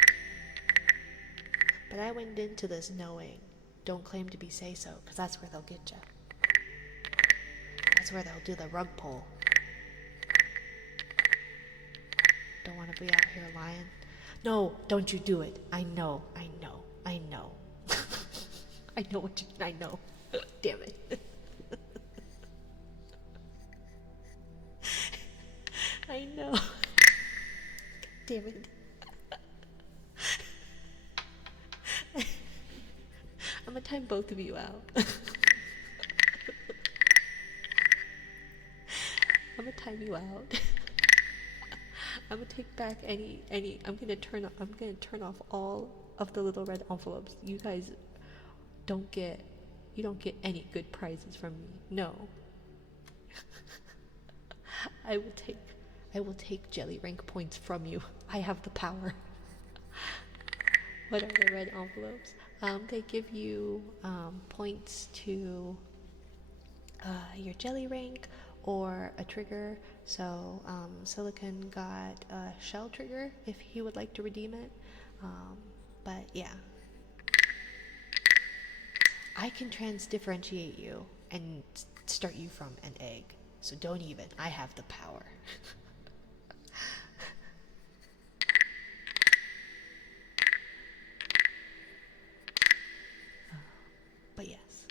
But I went into this knowing, don't claim to be say-so, because that's where they'll get you. That's where they'll do the rug pull. Don't want to be out here lying. No, don't you do it. I know. I know. I know. I know what you... I know. Damn it. I know. Damn it. I'm gonna time both of you out. I'm gonna time you out. I'm gonna take back any I'm gonna turn off all of the little red envelopes. You guys don't get any good prizes from me. No. I will take jelly rank points from you. I have the power. What are the red envelopes? They give you points to your jelly rank or a trigger. So Silicon got a shell trigger if he would like to redeem it. But yeah, I can differentiate you and start you from an egg. So don't even. I have the power. But yes.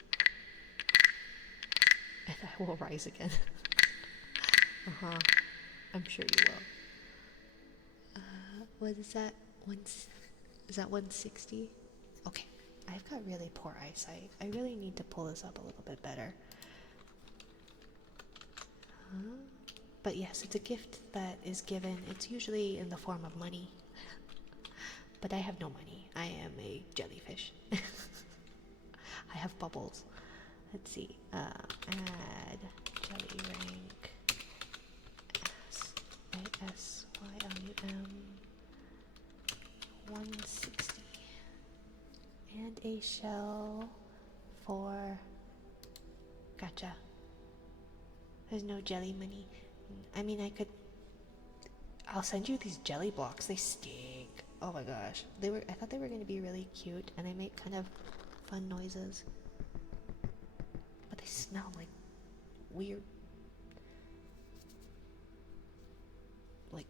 And I will rise again. Uh-huh. I'm sure you will. What is that? Is that 160? Okay. I've got really poor eyesight. I really need to pull this up a little bit better. But yes, it's a gift that is given. It's usually in the form of money. But I have no money. I am a jellyfish. I have bubbles. Let's see. Add jelly rank SYLUM 160 and a shell for... Gotcha. There's no jelly money. I mean, I'll send you these jelly blocks. They stink. Oh my gosh. I thought they were going to be really cute, and they make kind of fun noises. But they smell like weird. Like,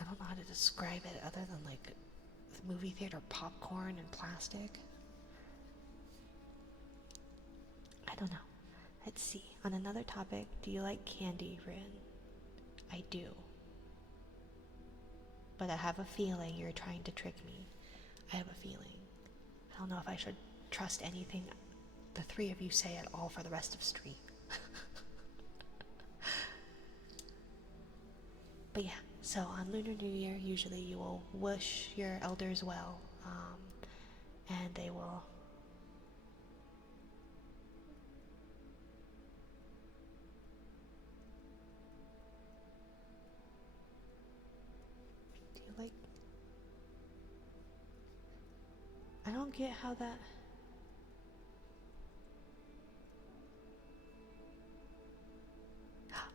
I don't know how to describe it other than like movie theater popcorn and plastic. I don't know. Let's see. On another topic, do you like candy, Rin? I do. But I have a feeling you're trying to trick me. I have a feeling. I don't know if I should trust anything the three of you say at all for the rest of stream. But yeah, so on Lunar New Year, usually you will wish your elders well, and they will... Do you like... I don't get how that...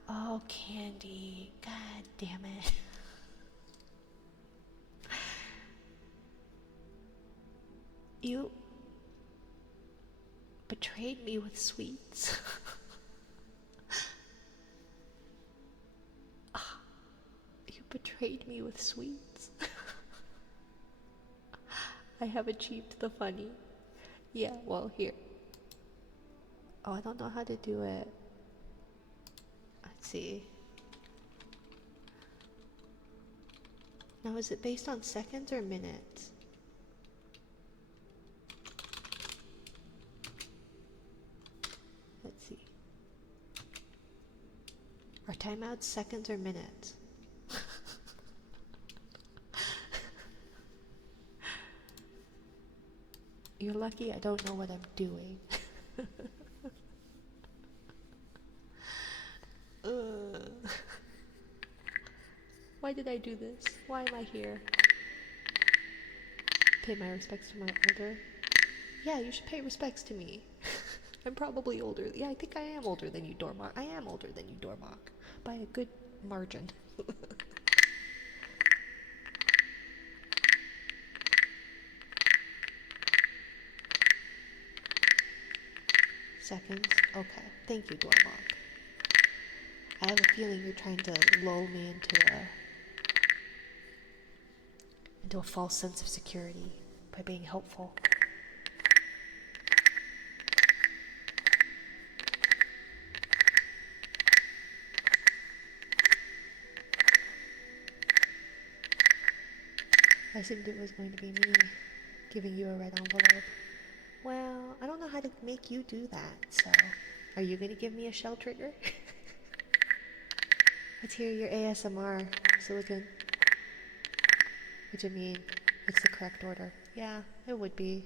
Oh, candy. God damn it. You betrayed me with sweets. You betrayed me with sweets. I have achieved the funny. Yeah, well, here. Oh, I don't know how to do it. Let's see. Now, is it based on seconds or minutes? Let's see. Are timeouts seconds or minutes? You're lucky I don't know what I'm doing. Why did I do this? Why am I here? Pay my respects to my elder. Yeah, you should pay respects to me. I'm probably older. Yeah, I think I am older than you, Dormock. I am older than you, Dormock. By a good margin. seconds? Okay. Thank you, Doorbog. I have a feeling you're trying to lull me into a false sense of security by being helpful. I assumed it was going to be me giving you a red envelope. Well, I don't know how to make you do that, so are you going to give me a shell trigger? Let's hear your ASMR, Silicon. What do you mean? It's the correct order. Yeah, it would be.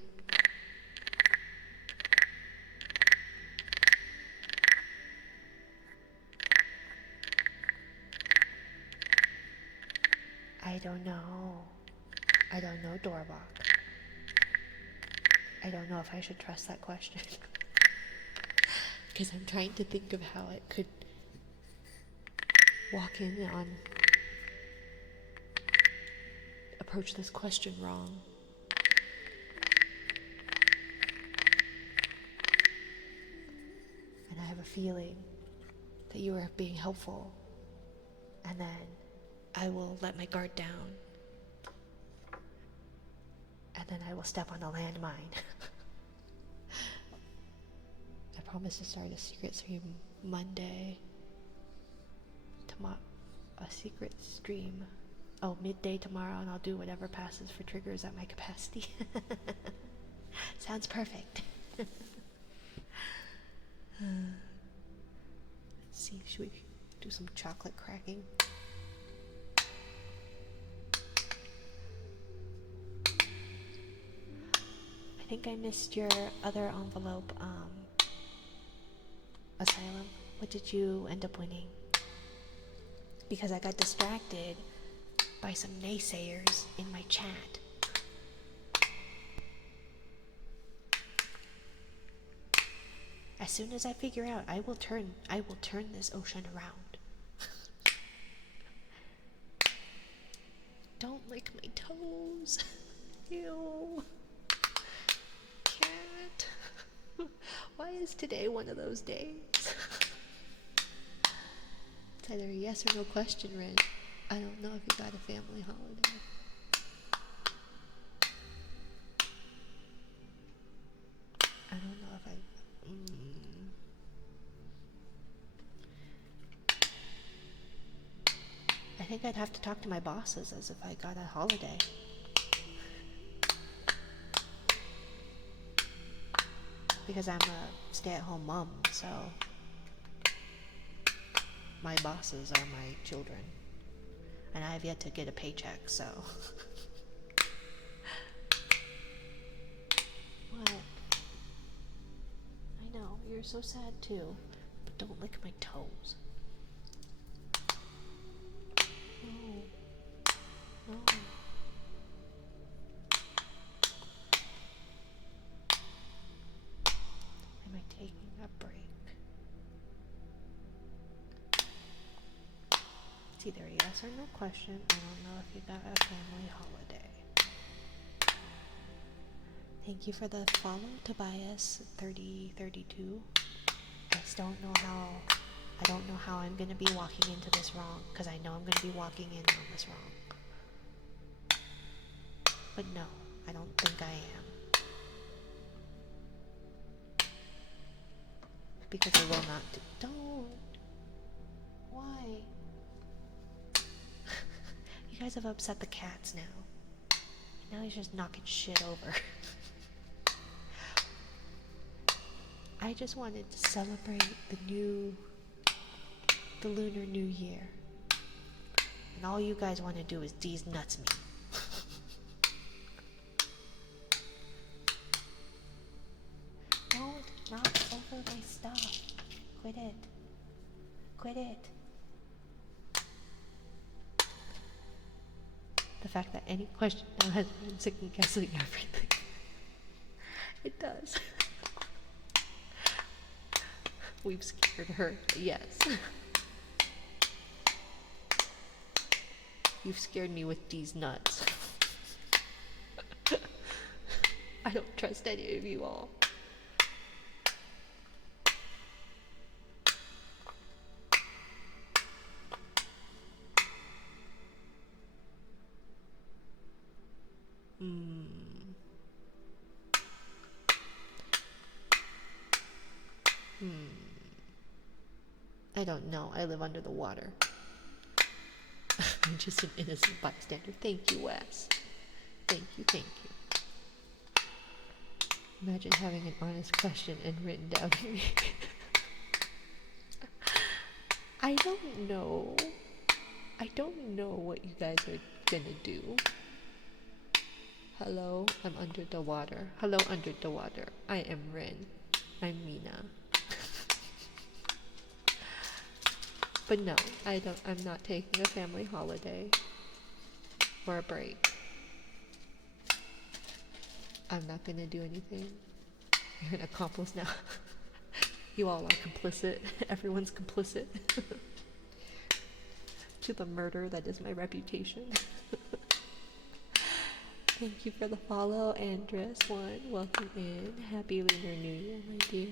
I don't know. I don't know, Dorbach. I don't know if I should trust that question. Because I'm trying to think of how it could walk in on approach this question wrong. And I have a feeling that you are being helpful, and then I will let my guard down, and then I will step on a landmine. I promise to start a secret stream Monday. A secret stream. Oh, midday tomorrow, and I'll do whatever passes for triggers at my capacity. Sounds perfect. Let's see, should we do some chocolate cracking? I think I missed your other envelope, Asylum. What did you end up winning? Because I got distracted by some naysayers in my chat. As soon as I figure out, I will turn this ocean around. Don't lick my toes. Ew. Cat. Why is today one of those days? It's either a yes or no question, Ren. I don't know if you got a family holiday. I don't know if I think I'd have to talk to my bosses as if I got a holiday. Because I'm a stay-at-home mom, so my bosses are my children. And I have yet to get a paycheck, so. What? I know, you're so sad too. But don't lick my toes. No. No. Am I taking a break? It's either a yes or no question. I don't know if you got a family holiday. Thank you for the follow, Tobias3032. I don't know how I'm gonna be walking into this wrong, because I know I'm gonna be walking in on this wrong. But no, I don't think I am. Because I will not don't. Why? You guys have upset the cats now. Now he's just knocking shit over. I just wanted to celebrate the Lunar New Year. And all you guys want to do is these nuts me. Don't knock over my stuff. Quit it. Quit it. The fact that any question now has been second guessing everything. It does. We've scared her, yes. You've scared me with these nuts. I don't trust any of you all. I don't know. I live under the water. I'm just an innocent bystander. Thank you, Wes. Thank you, thank you. Imagine having an honest question and written down here. I don't know. I don't know what you guys are gonna do. Hello, I'm under the water. Hello, under the water. I am Rin. I'm Mina. But no, I'm not taking a family holiday or a break. I'm not gonna do anything. You're an accomplice now. You all are complicit. Everyone's complicit to the murder that is my reputation. Thank you for the follow, Andres1. Welcome in. Happy Lunar New Year, my dear.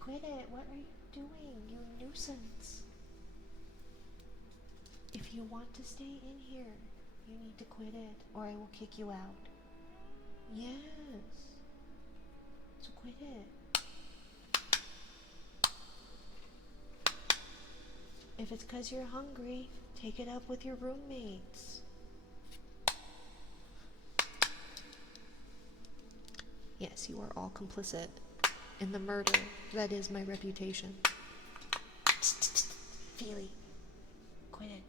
Quit it. What are you doing? You nuisance. If you want to stay in here, you need to quit it, or I will kick you out. Yes. So quit it. If it's 'cause you're hungry, take it up with your roommates. Yes, you are all complicit in the murder that is my reputation. Feely, quit it.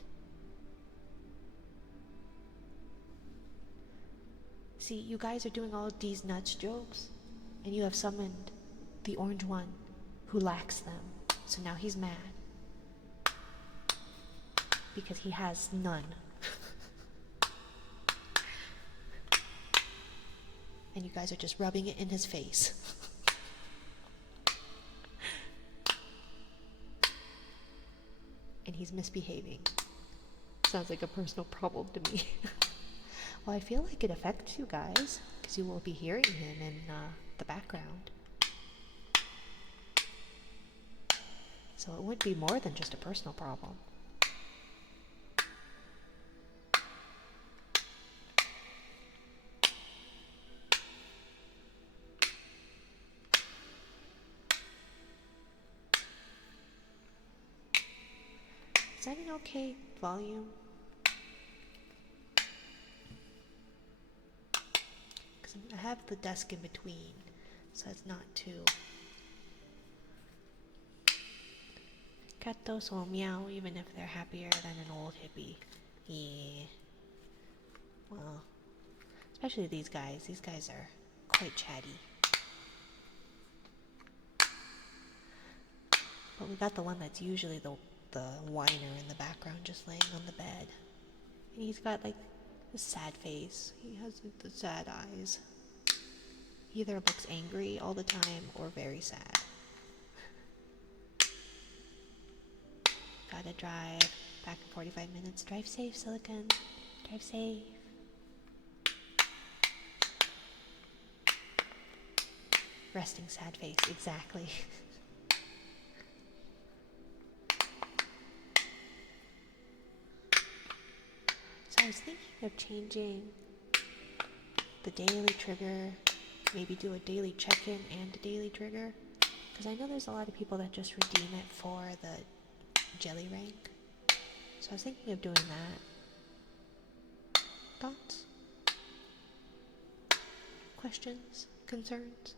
See, you guys are doing all these nuts jokes, and you have summoned the orange one who lacks them. So now he's mad because he has none. And you guys are just rubbing it in his face. And he's misbehaving. Sounds like a personal problem to me. Well, I feel like it affects you guys, because you will be hearing him in the background. So it would be more than just a personal problem. Is that an okay volume? Because I have the desk in between, so it's not too... Katos will meow even if they're happier than an old hippie. Yeah. Well, especially these guys. These guys are quite chatty. But we got the one that's usually the whiner in the background just laying on the bed. And he's got like a sad face. He has like, the sad eyes. He either looks angry all the time or very sad. Gotta drive back in 45 minutes. Drive safe, Silicon. Drive safe. Resting sad face, exactly. So I was thinking of changing the daily trigger, maybe do a daily check-in and a daily trigger, because I know there's a lot of people that just redeem it for the jelly rank. So I was thinking of doing that. Thoughts? Questions? Concerns?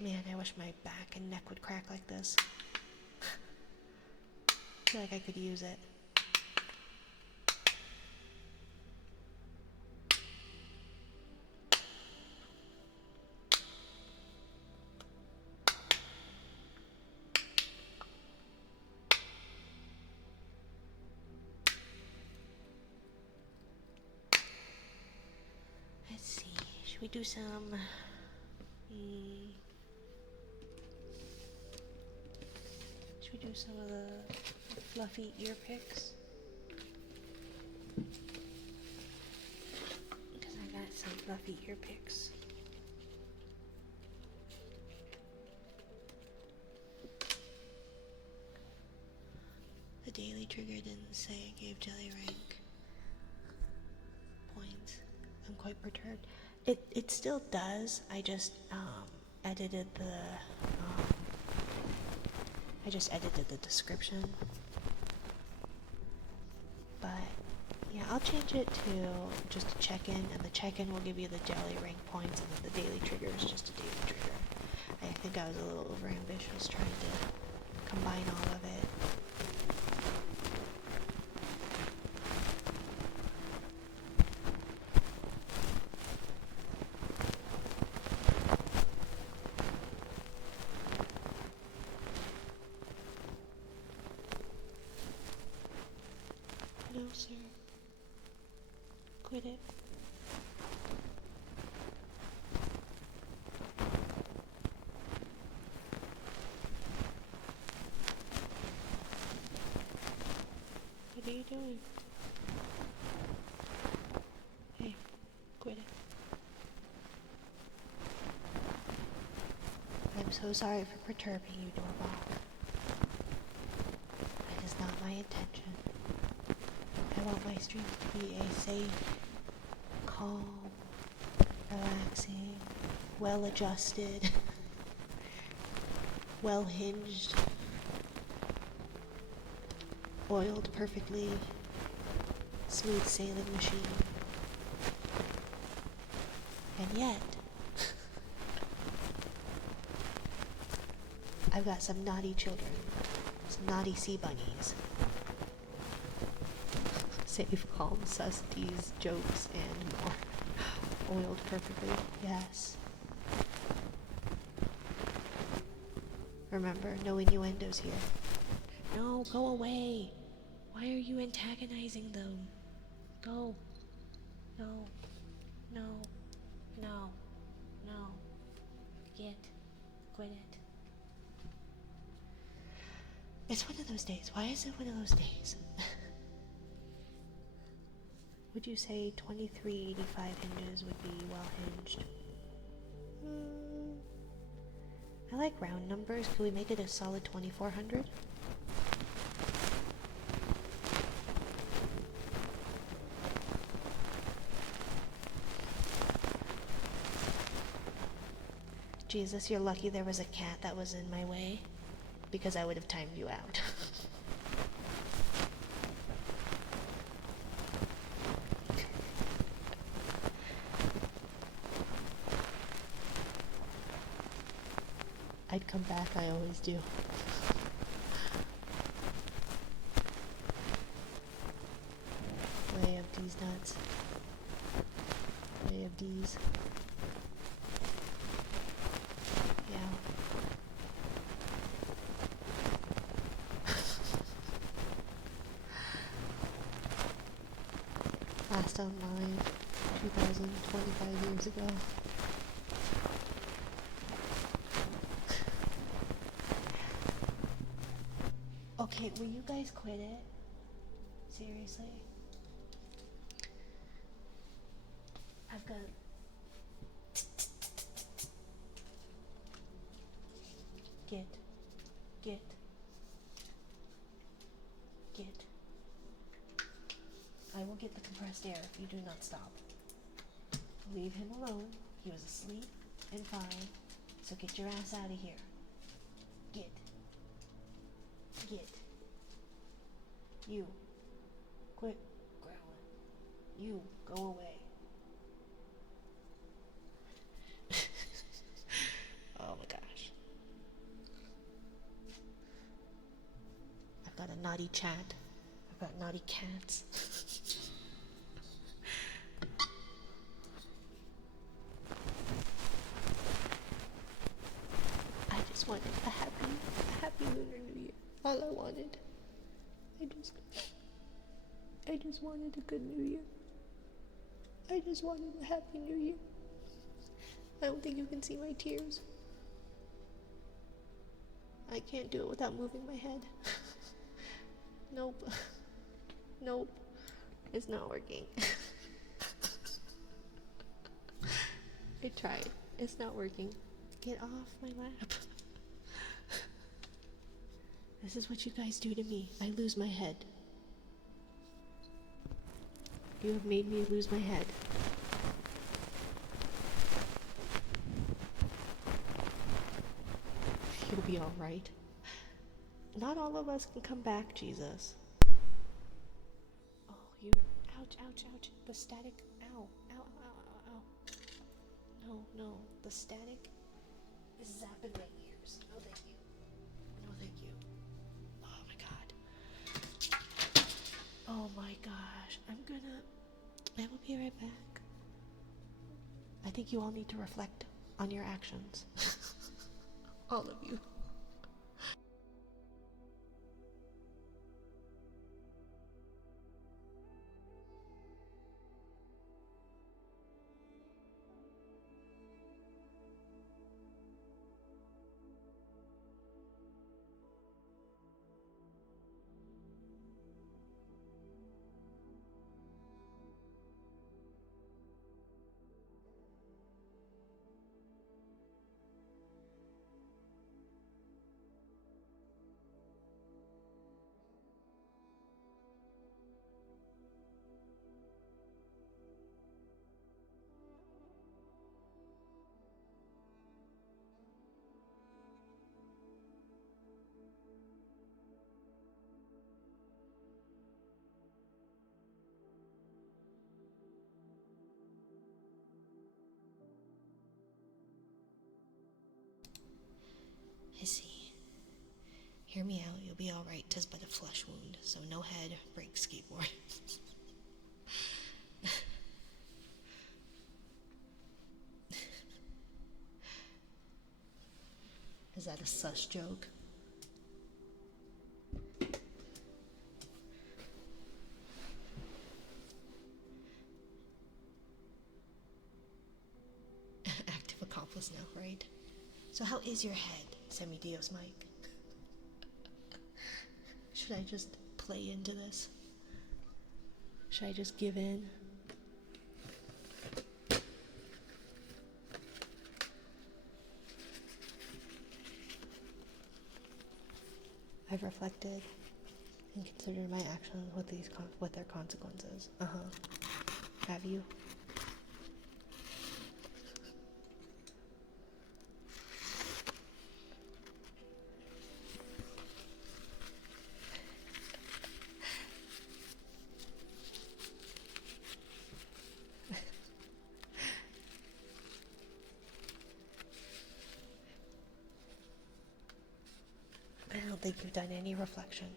Man, I wish my back and neck would crack like this. I feel like I could use it. Let's see, should we do some... Should we do some of the fluffy ear picks? Because I got some fluffy ear picks. The daily trigger didn't say it gave jelly rank points. perturbed. It still does. I just edited the description. But yeah, I'll change it to just a check-in, and the check-in will give you the daily rank points, and then the daily trigger is just a daily trigger. I think I was a little overambitious trying to combine all of it. No, sir. Quit it. What are you doing? Hey, quit it. I'm so sorry for perturbing you, Doorbell. That is not my intention. I want my stream to be a safe, calm, relaxing, well-adjusted, well-hinged, oiled perfectly, smooth sailing machine. And yet, I've got some naughty children, some naughty sea bunnies. Safe, calm, sussities, jokes, and more. Oiled perfectly, yes. Remember, no innuendos here. No, go away. Why are you antagonizing them? Go. No. No. No. No. Quit it. It's one of those days. Why is it one of those days? Would you say 2385 hinges would be well hinged? I like round numbers. Could we make it a solid 2400? Jesus, you're lucky there was a cat that was in my way, because I would have timed you out. I'd come back, I always do. Way of these nuts. Way of these. Yeah. Last online 2025 years ago. Okay, will you guys quit it? Seriously? I've got... Get. I will get the compressed air if you do not stop. Leave him alone. He was asleep and fine. So get your ass out of here. Get. You. Quit growling. You. Go away. Oh my gosh. I've got a naughty chat. I've got naughty cats. I just wanted a happy Lunar New Year. All I wanted. I just wanted a good New Year. I just wanted a happy New Year. I don't think you can see my tears. I can't do it without moving my head. Nope. Nope. It's not working. I tried. It's not working. Get off my lap. This is what you guys do to me. I lose my head. You have made me lose my head. be alright. Not all of us can come back, Jesus. Oh, you. Ouch, ouch, ouch. The static. Ow, ow, ow, ow, ow. No, no. The static is zapping my ears. No, thank you. No, thank you. Oh my god. Oh my gosh. I will be right back. I think you all need to reflect on your actions. All of you. I see. Hear me out, you'll be alright. 'Tis but a flesh wound, so no head, break skateboard. Is that a sus joke? Active accomplice now, right? So how is your head, Semi-Dios Mike? Should I just play into this? Should I just give in? I've reflected and considered my actions with their consequences. Have you? I don't think you've done any reflection.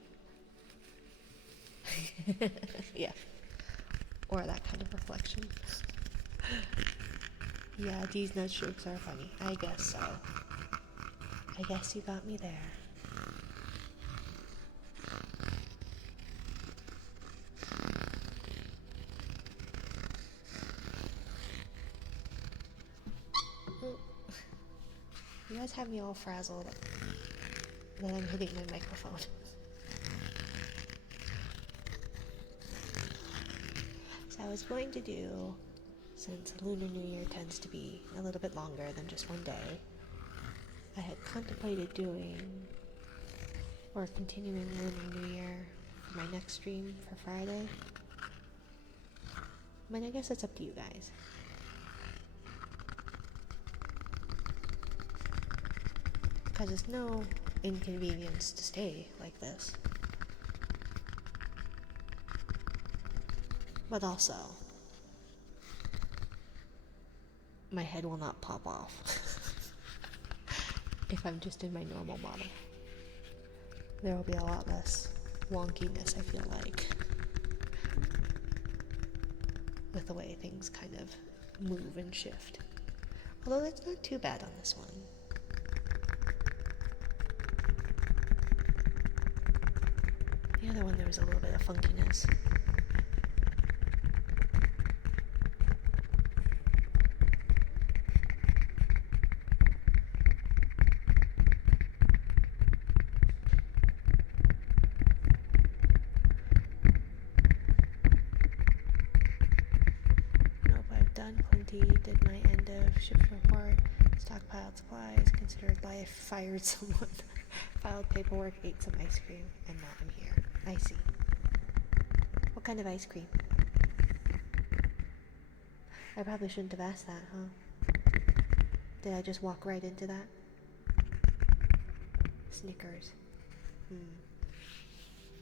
Yeah. Or that kind of reflection. Yeah, these nut jokes are funny. I guess so. I guess you got me there. You guys have me all frazzled that I'm hitting my microphone. So I was going to do, since Lunar New Year tends to be a little bit longer than just one day, I had contemplated doing or continuing Lunar New Year for my next stream for Friday. I mean, I guess it's up to you guys. Because it's no inconvenience to stay like this. But also, my head will not pop off if I'm just in my normal model. There will be a lot less wonkiness, I feel like, with the way things kind of move and shift. Although it's not too bad on this one. The other one, there was a little bit of funkiness. Nope, I've done plenty, did my end of shift report, stockpiled supplies, considered life, fired someone, filed paperwork, ate some ice cream, and now I'm here. I see. What kind of ice cream? I probably shouldn't have asked that, huh? Did I just walk right into that? Snickers.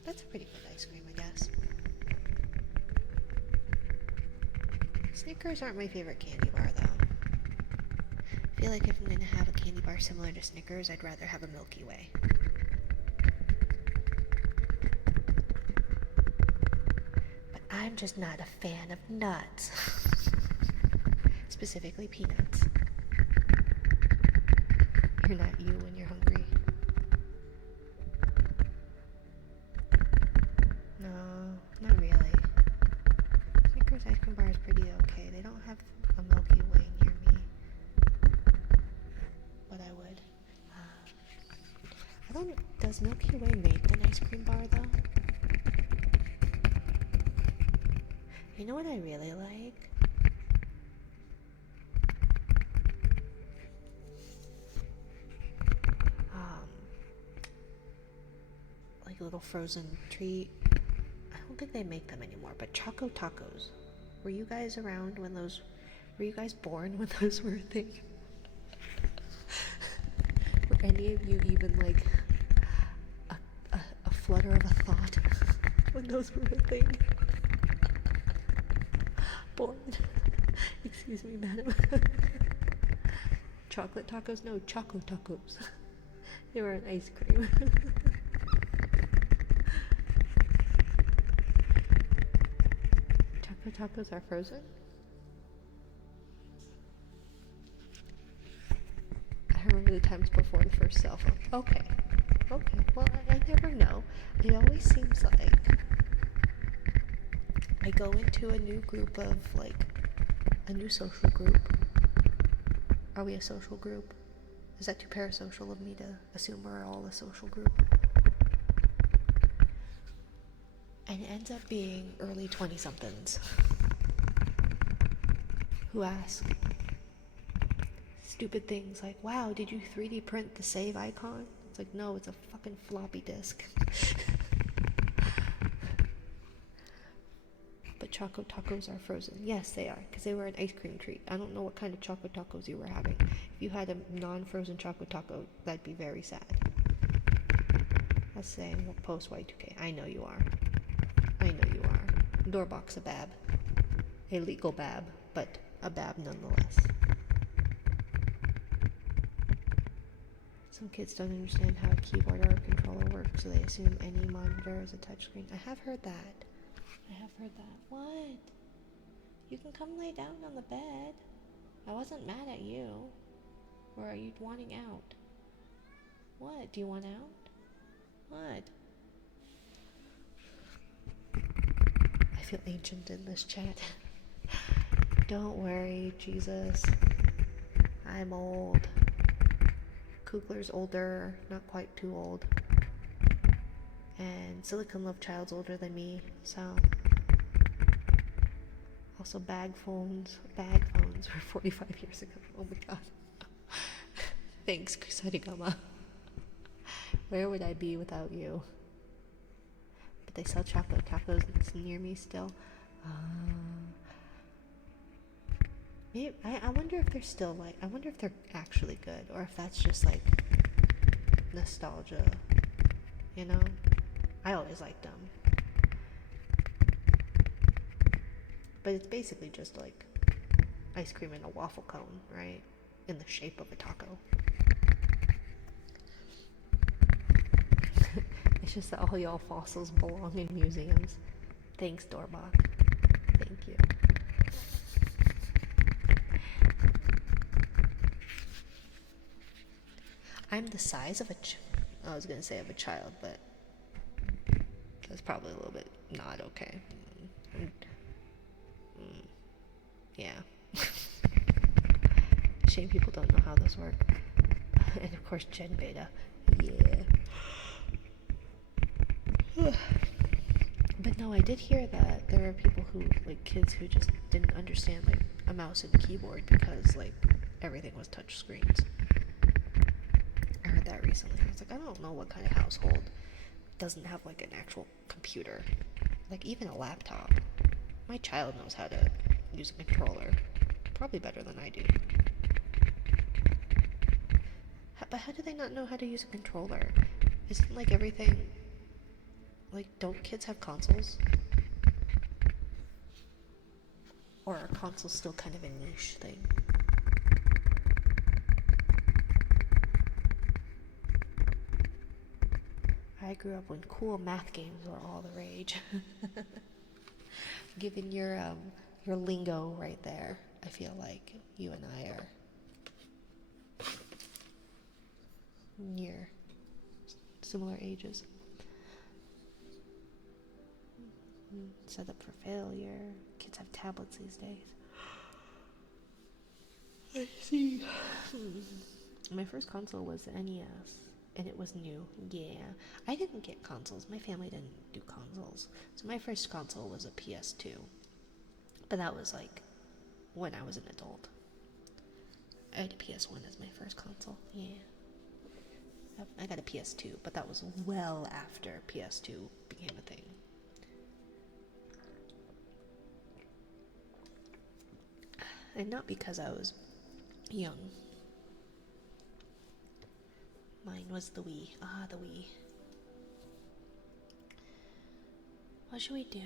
That's a pretty good ice cream, I guess. Snickers aren't my favorite candy bar, though. I feel like if I'm gonna have a candy bar similar to Snickers, I'd rather have a Milky Way. But I'm just not a fan of nuts. Specifically peanuts. You're not you when you're hungry. No, not really. Snickers ice cream bar is pretty okay. They don't have a Milky Way near me. But I would. I don't. Does Milky Way make an ice cream bar though? You know what I really like? Like a little frozen treat. I don't think they make them anymore, but Choco Tacos. Were you guys around when those... Were you guys born when those were a thing? Were any of you even like a flutter of a thought when those were a thing? Born. Excuse me, madam. Chocolate tacos? No, Choco Tacos. They were an ice cream. Choco Tacos are frozen? I remember the times before the first cell phone. Okay. Okay. Well, I never know. It always seems like I go into a new group of, like, a new social group. Are we a social group? Is that too parasocial of me to assume we're all a social group? And it ends up being early 20-somethings who ask stupid things like, wow, did you 3D print the save icon? It's like, no, it's a fucking floppy disk. But Choco Tacos are frozen. Yes, they are, because they were an ice cream treat. I don't know what kind of Choco Tacos you were having. If you had a non-frozen Choco Taco, that'd be very sad. That's saying post Y2K. I know you are. I know you are. Doorbox a bab. A legal bab, but a bab nonetheless. Some kids don't understand how a keyboard or a controller works, so they assume any monitor is a touchscreen. I have heard that. What? You can come lay down on the bed. I wasn't mad at you. Or are you wanting out? What? Do you want out? What? I feel ancient in this chat. Don't worry, Jesus. I'm old. Kugler's older, not quite too old. And Silicon Love Child's older than me, so... Also bag phones were 45 years ago. Oh my god. Thanks, Kusarigama. Where would I be without you? But they sell chocolate tacos near me still. Maybe, I wonder if they're still like, I wonder if they're actually good, or if that's just like nostalgia, you know? I always liked them. But it's basically just like ice cream in a waffle cone, right? In the shape of a taco. It's just that all y'all fossils belong in museums. Thanks, Dorbach. Thank you. I'm the size of I was gonna say of a child, but that's probably a little bit not okay. Yeah. Shame people don't know how those work. And of course, Gen Beta. Yeah. But no, I did hear that there are people who, like, kids who just didn't understand, like, a mouse and keyboard because, like, everything was touch screens. I heard that recently. I was like, I don't know what kind of household doesn't have, like, an actual computer. Like, even a laptop. My child knows how to use a controller. Probably better than I do. But how do they not know how to use a controller? Isn't like everything... Like, don't kids have consoles? Or are consoles still kind of a niche thing? I grew up when cool math games were all the rage. Given your lingo right there, I feel like you and I are near similar ages. Set up for failure. Kids have tablets these days. I see. My first console was the NES, and it was new. Yeah. I didn't get consoles. My family didn't do consoles. So my first console was a PS2. But that was like when I was an adult. I had a PS1 as my first console. Yeah. I got a PS2, but that was well after PS2 became a thing. And not because I was young. Mine was the Wii. Ah, the Wii. What should we do?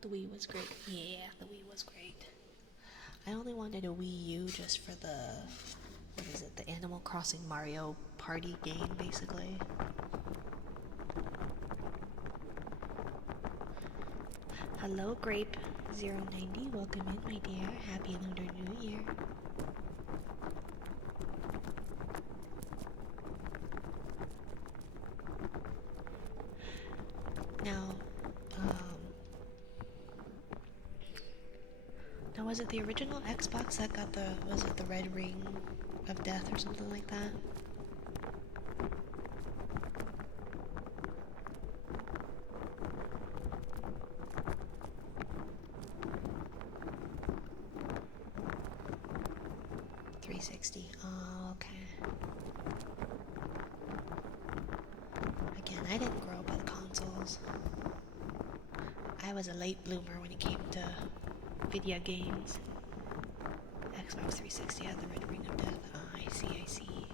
The Wii was great. Yeah, the Wii was great. I only wanted a Wii U just for the, what is it, the Animal Crossing Mario Party game, basically. Hello, Grape090. Welcome in, my dear. Happy Lunar New Year. Now was it the original Xbox that got the, was it the red ring of death or something like that? Oh, okay. Again, I didn't grow up with consoles. I was a late bloomer when it came to video games. Xbox 360 had the red ring of death. I see.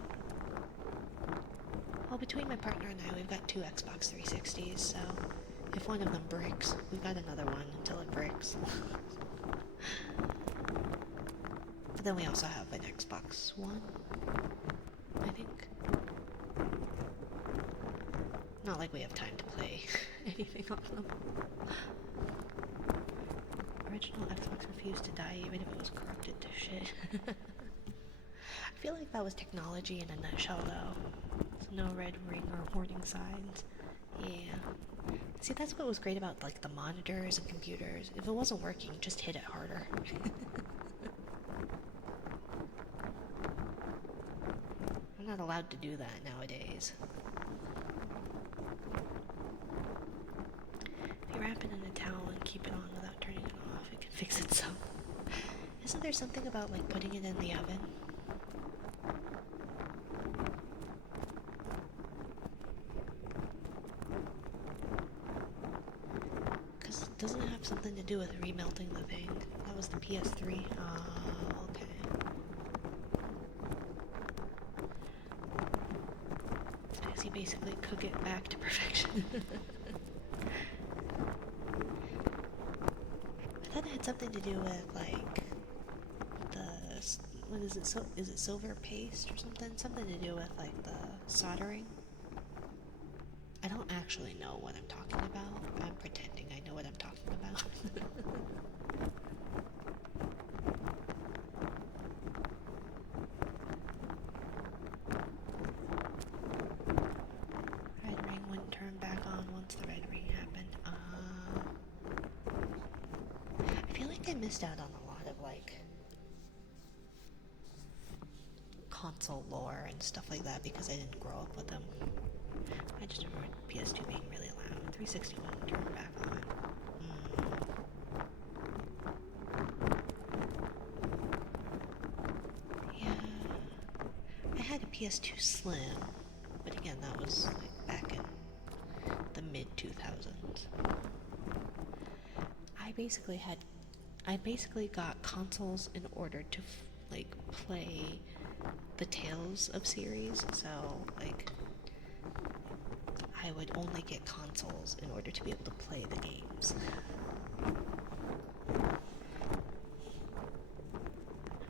Well, between my partner and I, we've got 2 Xbox 360s, so if one of them breaks, we've got another one until it breaks. But then we also have an Xbox One, I think. Not like we have time to play anything on them. Original Xbox refused to die even if it was corrupted to shit. I feel like that was technology in a nutshell, though. There's no red ring or warning signs. Yeah. See, that's what was great about, like, the monitors and computers. If it wasn't working, just hit it harder. I'm not allowed to do that nowadays. If you wrap it in a towel and keep it on without turning it off, it can fix itself. Isn't there something about, like, putting it in the oven? Because doesn't it have something to do with remelting the thing? That was the PS3. Oh, okay. Because you basically cook it back to perfection. I thought it had something to do with, like, what is it, is it silver paste or something? Something to do with, like, the soldering? I don't actually know what I'm talking about. I'm pretending I know what I'm talking about. Red ring wouldn't turn back on once the red ring happened. I feel like I missed out on a lot of, like, console lore and stuff like that because I didn't grow up with them. I just remember PS2 being really loud. 361 turned back on. Yeah. I had a PS2 Slim, but again, Yeah, and that was like back in the mid 2000s. I basically had I basically got consoles in order to like play the Tales of series. So like I would only get consoles in order to be able to play the games.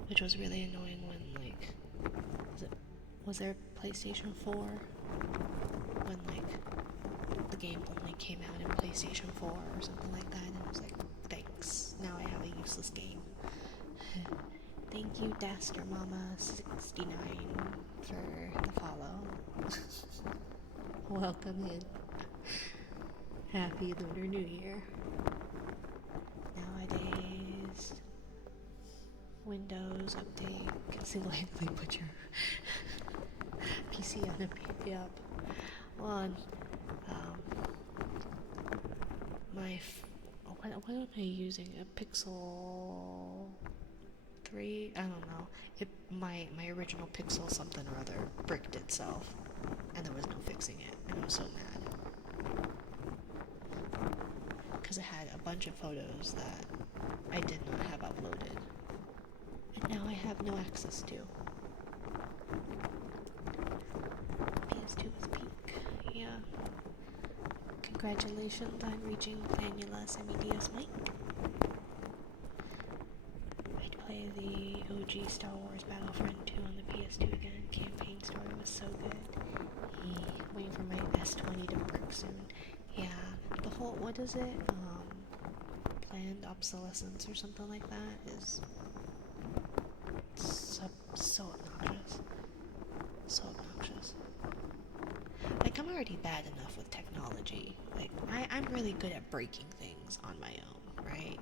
Which was really annoying when like was there PlayStation 4 when like the game only came out in PlayStation 4 or something like that, and I was like, thanks, now I have a useless game. Thank you, Daster Mama 69 for the follow. Welcome in. Happy Lunar New Year. Nowadays, Windows update can single-handedly put your PC on a yep. Well, what am I using? A Pixel 3? I don't know. My original Pixel something or other bricked itself, and there was no fixing it, and I was so mad because it had a bunch of photos that I did not have uploaded, and now I have no access to. PS2 was peak. Yeah. Congratulations on reaching Planula Semidios Mike. I'd play the OG Star Wars Battlefront 2 on the PS2 again. Campaign story was so good. Waiting for my S20 to brick soon. Yeah, the whole, what is it? Planned obsolescence or something like that is so obnoxious. So obnoxious. Like, I'm already bad enough with technology. Like, I'm really good at breaking things on my own, right?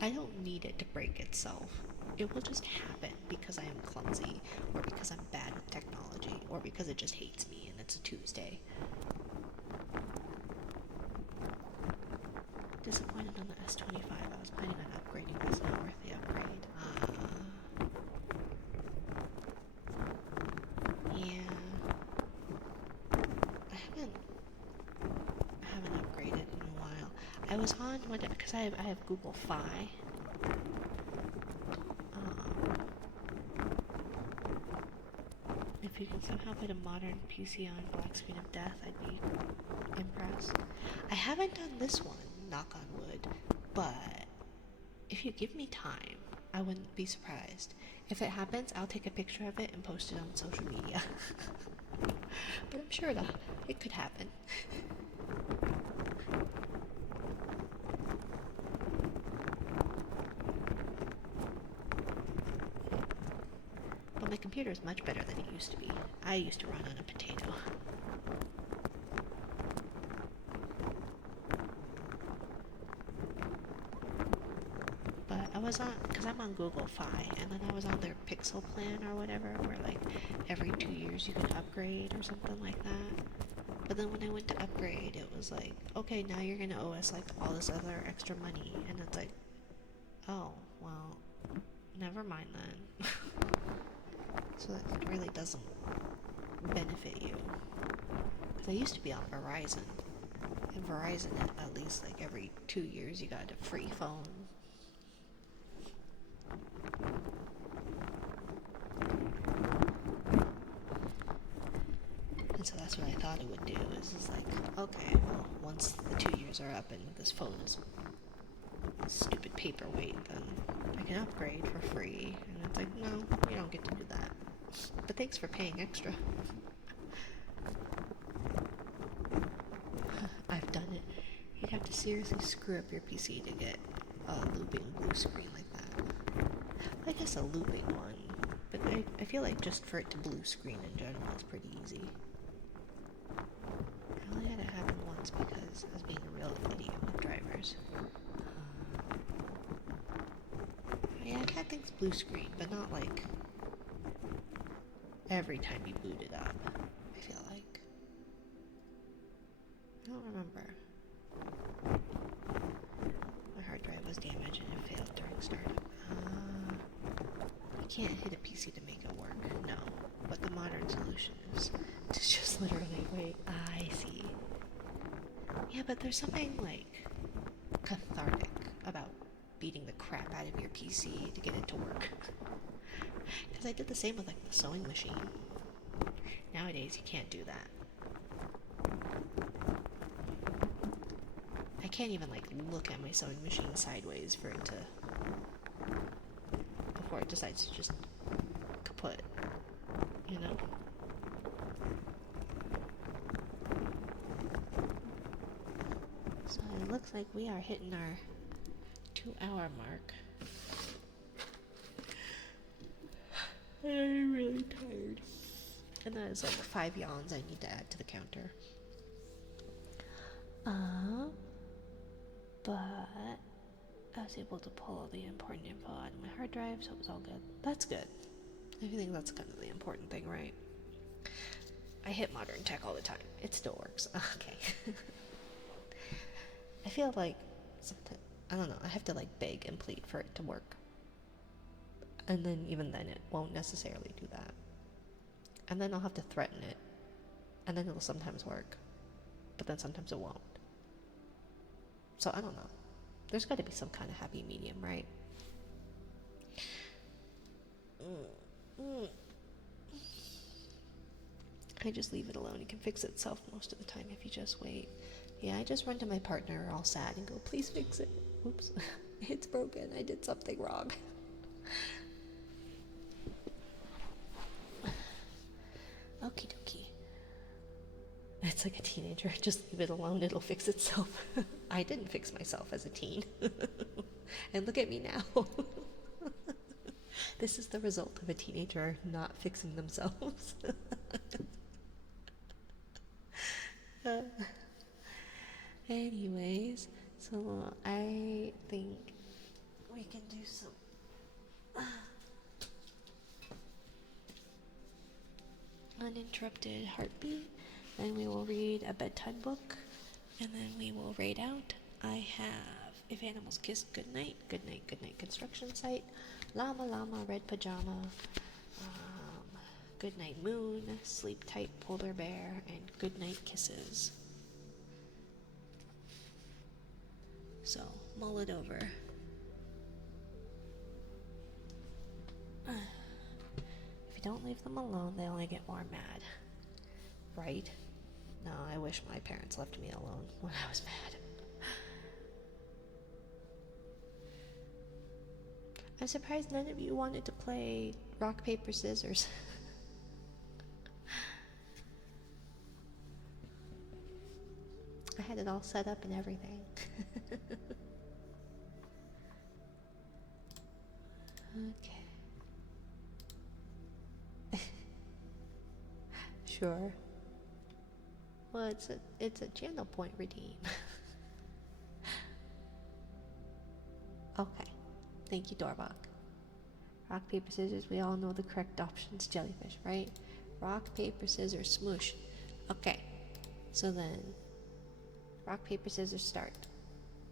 I don't need it to break itself. It will just happen because I am clumsy, or because I'm bad with technology, or because it just hates me and it's a Tuesday. Disappointed on the S25. I was planning on upgrading, but it's not worth the upgrade. Yeah. I haven't upgraded in a while. I was on, because I have Google Fi. If you can somehow put a modern PC on Black Screen of Death, I'd be impressed. I haven't done this one, knock on wood, but if you give me time, I wouldn't be surprised. If it happens, I'll take a picture of it and post it on social media. But I'm sure it could happen. But my computer is much better than it used to be. I used to run on a potato. But I was on, because I'm on Google Fi, and then I was on their Pixel plan or whatever, where like every 2 years you can upgrade or something like that. But then when I went to upgrade, it was like, okay, now you're gonna owe us like all this other extra money, and it's like, oh, well, never mind then. So it really doesn't benefit you. Because I used to be on Verizon, and Verizon at least like every 2 years you got a free phone. And so that's what I thought it would do, is like, okay, well, once the 2 years are up and this phone is a stupid paperweight, then I can upgrade for free. And it's like, no, you don't get to do that. But thanks for paying extra. I've done it. You'd have to seriously screw up your PC to get a looping blue screen like that. I guess a looping one, but I feel like just for it to blue screen in general is pretty easy. I only had it happen once because I was being a real idiot with drivers. Yeah, I've had things blue screen, but not like every time you boot it up, I feel like. I don't remember. My hard drive was damaged and it failed during startup. You can't hit a PC to make it work, no. But the modern solution is to just literally wait. I see. Yeah, but there's something like cathartic about beating the crap out of your PC to get it to work. Because I did the same with like the sewing machine. Nowadays you can't do that. I can't even like look at my sewing machine sideways for it to, before it decides to just kaput, you know? So it looks like we are hitting our 2-hour mark. And I'm really tired. And that is like 5 yawns I need to add to the counter. But I was able to pull all the important info out of my hard drive, so it was all good. That's good. I think that's kind of the important thing, right? I hit modern tech all the time. It still works. Okay. I feel like sometimes, I don't know, I have to like beg and plead for it to work. And then even then it won't necessarily do that. And then I'll have to threaten it. And then it'll sometimes work. But then sometimes it won't. So I don't know. There's got to be some kind of happy medium, right? I just leave it alone. It can fix itself most of the time if you just wait. Yeah, I just run to my partner all sad and go, please fix it. Oops, it's broken. I did something wrong. Okie dokie. It's like a teenager. Just leave it alone. It'll fix itself. I didn't fix myself as a teen. And look at me now. This is the result of a teenager not fixing themselves. Anyways, so I think we can do some uninterrupted heartbeat, then we will read a bedtime book, and then we will read out. I have If Animals Kissed Goodnight, Goodnight, Goodnight Construction Site, Llama Llama, Red Pajama, Goodnight Moon, Sleep Tight Polar Bear, and Goodnight Kisses. So, mull it over. If you don't leave them alone, they only get more mad. Right? No, I wish my parents left me alone when I was mad. I'm surprised none of you wanted to play rock, paper, scissors. I had it all set up and everything. Okay. Sure. Well, it's a channel point redeem. Okay. Thank you, Dorbach. Rock, paper, scissors. We all know the correct options. Jellyfish, right? Rock, paper, scissors, smoosh. Okay. So then, rock, paper, scissors, start.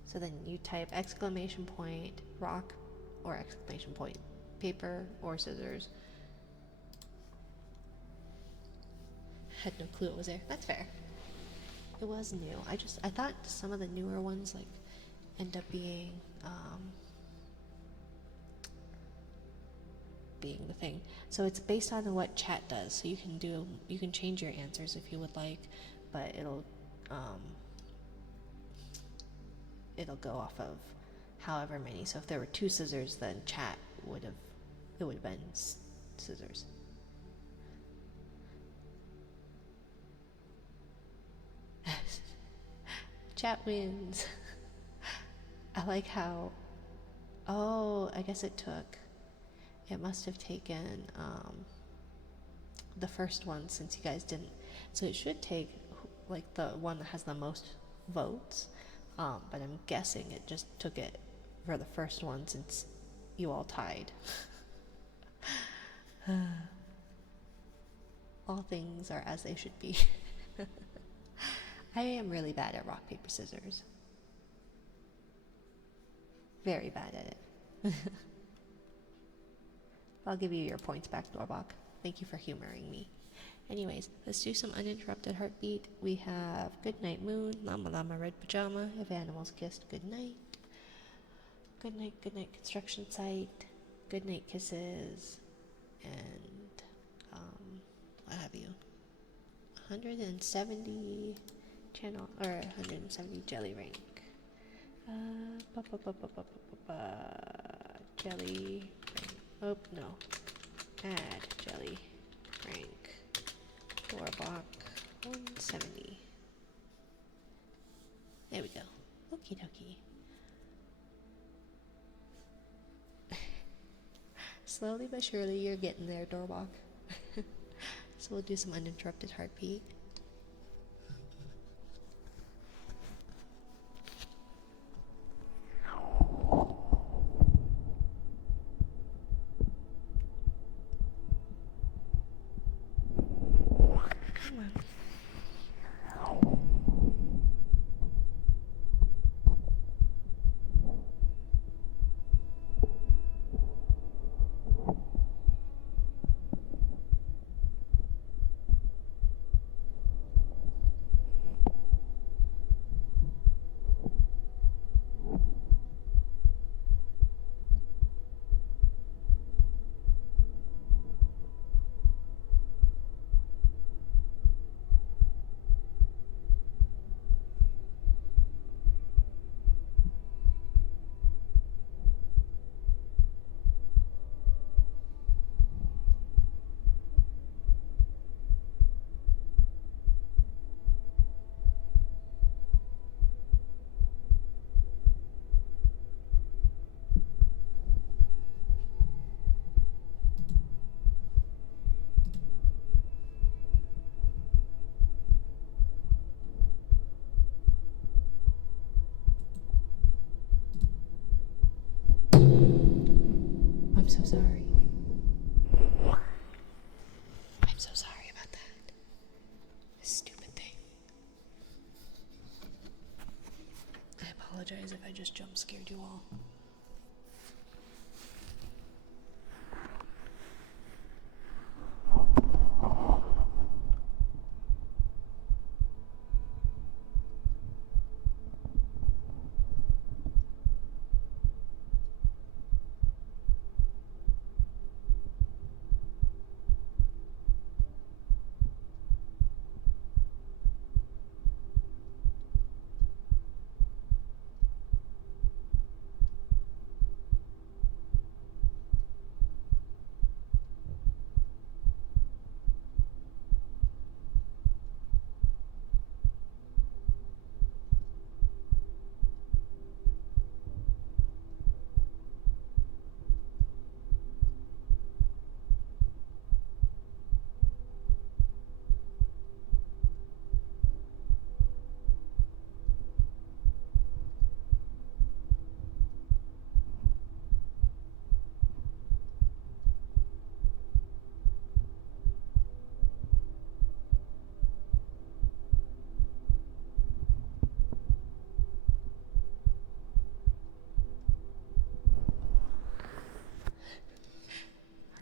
So then you type exclamation point, rock, or exclamation point, paper, or scissors. Had no clue it was there. That's fair. It was new. I thought some of the newer ones like end up being the thing. So it's based on what chat does. So you can change your answers if you would like, but it'll go off of however many. So if there were 2 scissors, then chat would have been scissors. Chat wins. I like how, I guess it must have taken the first one since you guys didn't. So it should take like the one that has the most votes, but I'm guessing it just took it for the first one since you all tied. All things are as they should be. I am really bad at rock, paper, scissors. Very bad at it. I'll give you your points back, Dorbach. Thank you for humoring me. Anyways, let's do some uninterrupted heartbeat. We have Good Night Moon, Llama Llama Red Pajama, If Animals Kissed Good Night, Good Night Construction Site, Good Night Kisses, and what have you? 170 channel or 170 jelly rank. Jelly rank. Oh no. Add jelly rank. Doorbok 170. There we go. Okie dokie. Slowly but surely you're getting there, Doorbok. So we'll do some uninterrupted heartbeat. Come on. I'm so sorry. I'm so sorry about that. This stupid thing. I apologize if I just jump scared you all.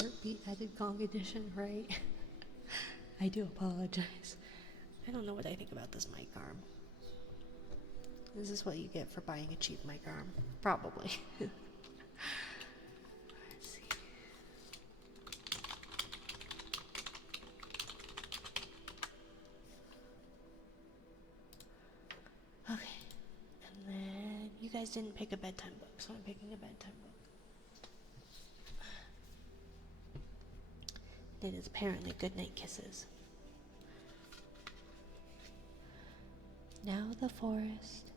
Heartbeat added gong edition, right? I do apologize. I don't know what I think about this mic arm. Is this what you get for buying a cheap mic arm? Probably. Let's see. Okay. And then you guys didn't pick a bedtime book, so I'm picking a bedtime book. It is apparently Goodnight Kisses. Now the forest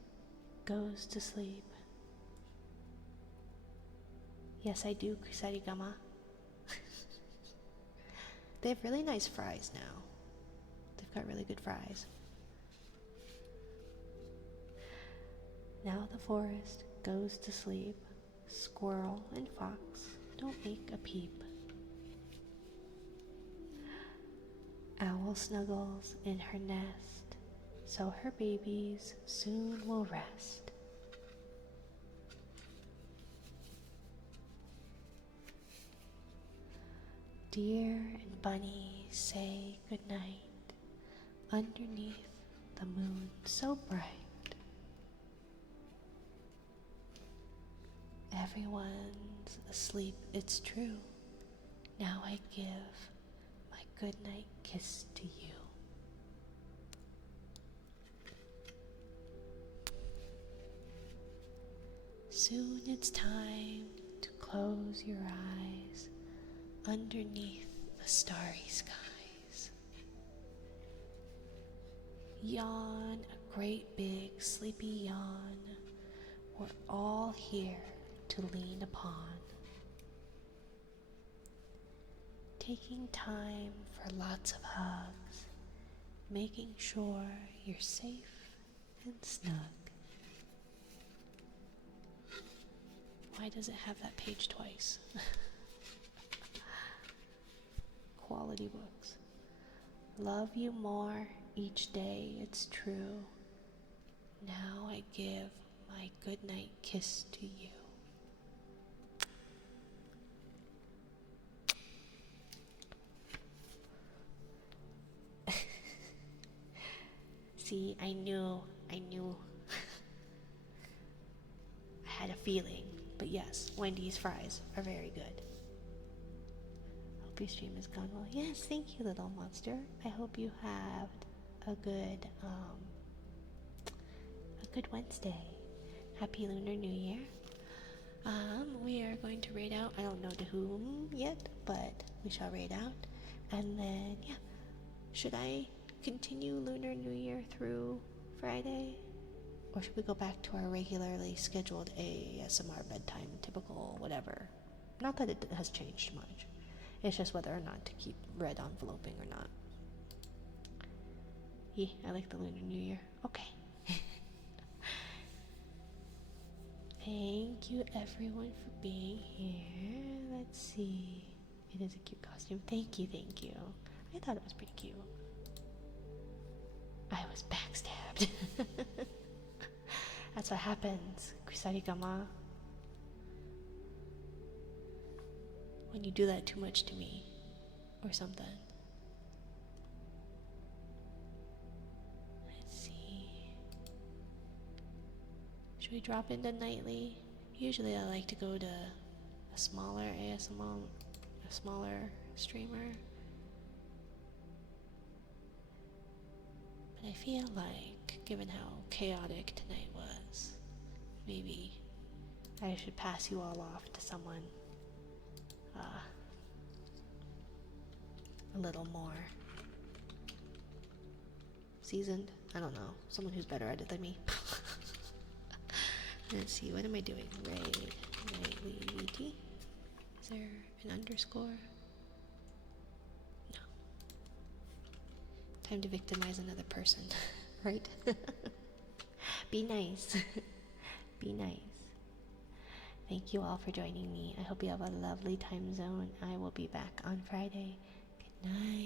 goes to sleep. Yes, I do, Kusarigama. They have really nice fries now. They've got really good fries. Now the forest goes to sleep. Squirrel and fox don't make a peep. Owl snuggles in her nest, so her babies soon will rest. Deer and bunny say goodnight underneath the moon so bright. Everyone's asleep, it's true. Now I give my goodnight kiss to you. Soon it's time to close your eyes underneath the starry skies. Yawn a great big sleepy yawn. We're all here to lean upon. Taking time for lots of hugs, making sure you're safe and snug. Why does it have that page twice? Quality books. Love you more each day, it's true. Now I give my goodnight kiss to you. See, I knew. I had a feeling. But yes, Wendy's fries are very good. Hope your stream has gone well. Yes, thank you, little monster. I hope you have a good Wednesday. Happy Lunar New Year. We are going to raid out. I don't know to whom yet, but we shall raid out. And then, yeah. Should I continue Lunar New Year through Friday? Or should we go back to our regularly scheduled ASMR bedtime, typical whatever? Not that it has changed much. It's just whether or not to keep red enveloping or not. Yeah, I like the Lunar New Year. Okay. Thank you everyone for being here. Let's see. It is a cute costume. Thank you. I thought it was pretty cute. I was backstabbed. That's what happens, Kusarigama. When you do that too much to me, or something. Let's see. Should we drop into nightly? Usually I like to go to a smaller ASMR, a smaller streamer. But I feel like, given how chaotic tonight was, maybe I should pass you all off to someone a little more seasoned. I don't know. Someone who's better at it than me. Let's see, what am I doing? Raid nightly VT. Is there an underscore? No. Time to victimize another person, right? Be nice. Be nice. Thank you all for joining me. I hope you have a lovely time zone. I will be back on Friday. Good night.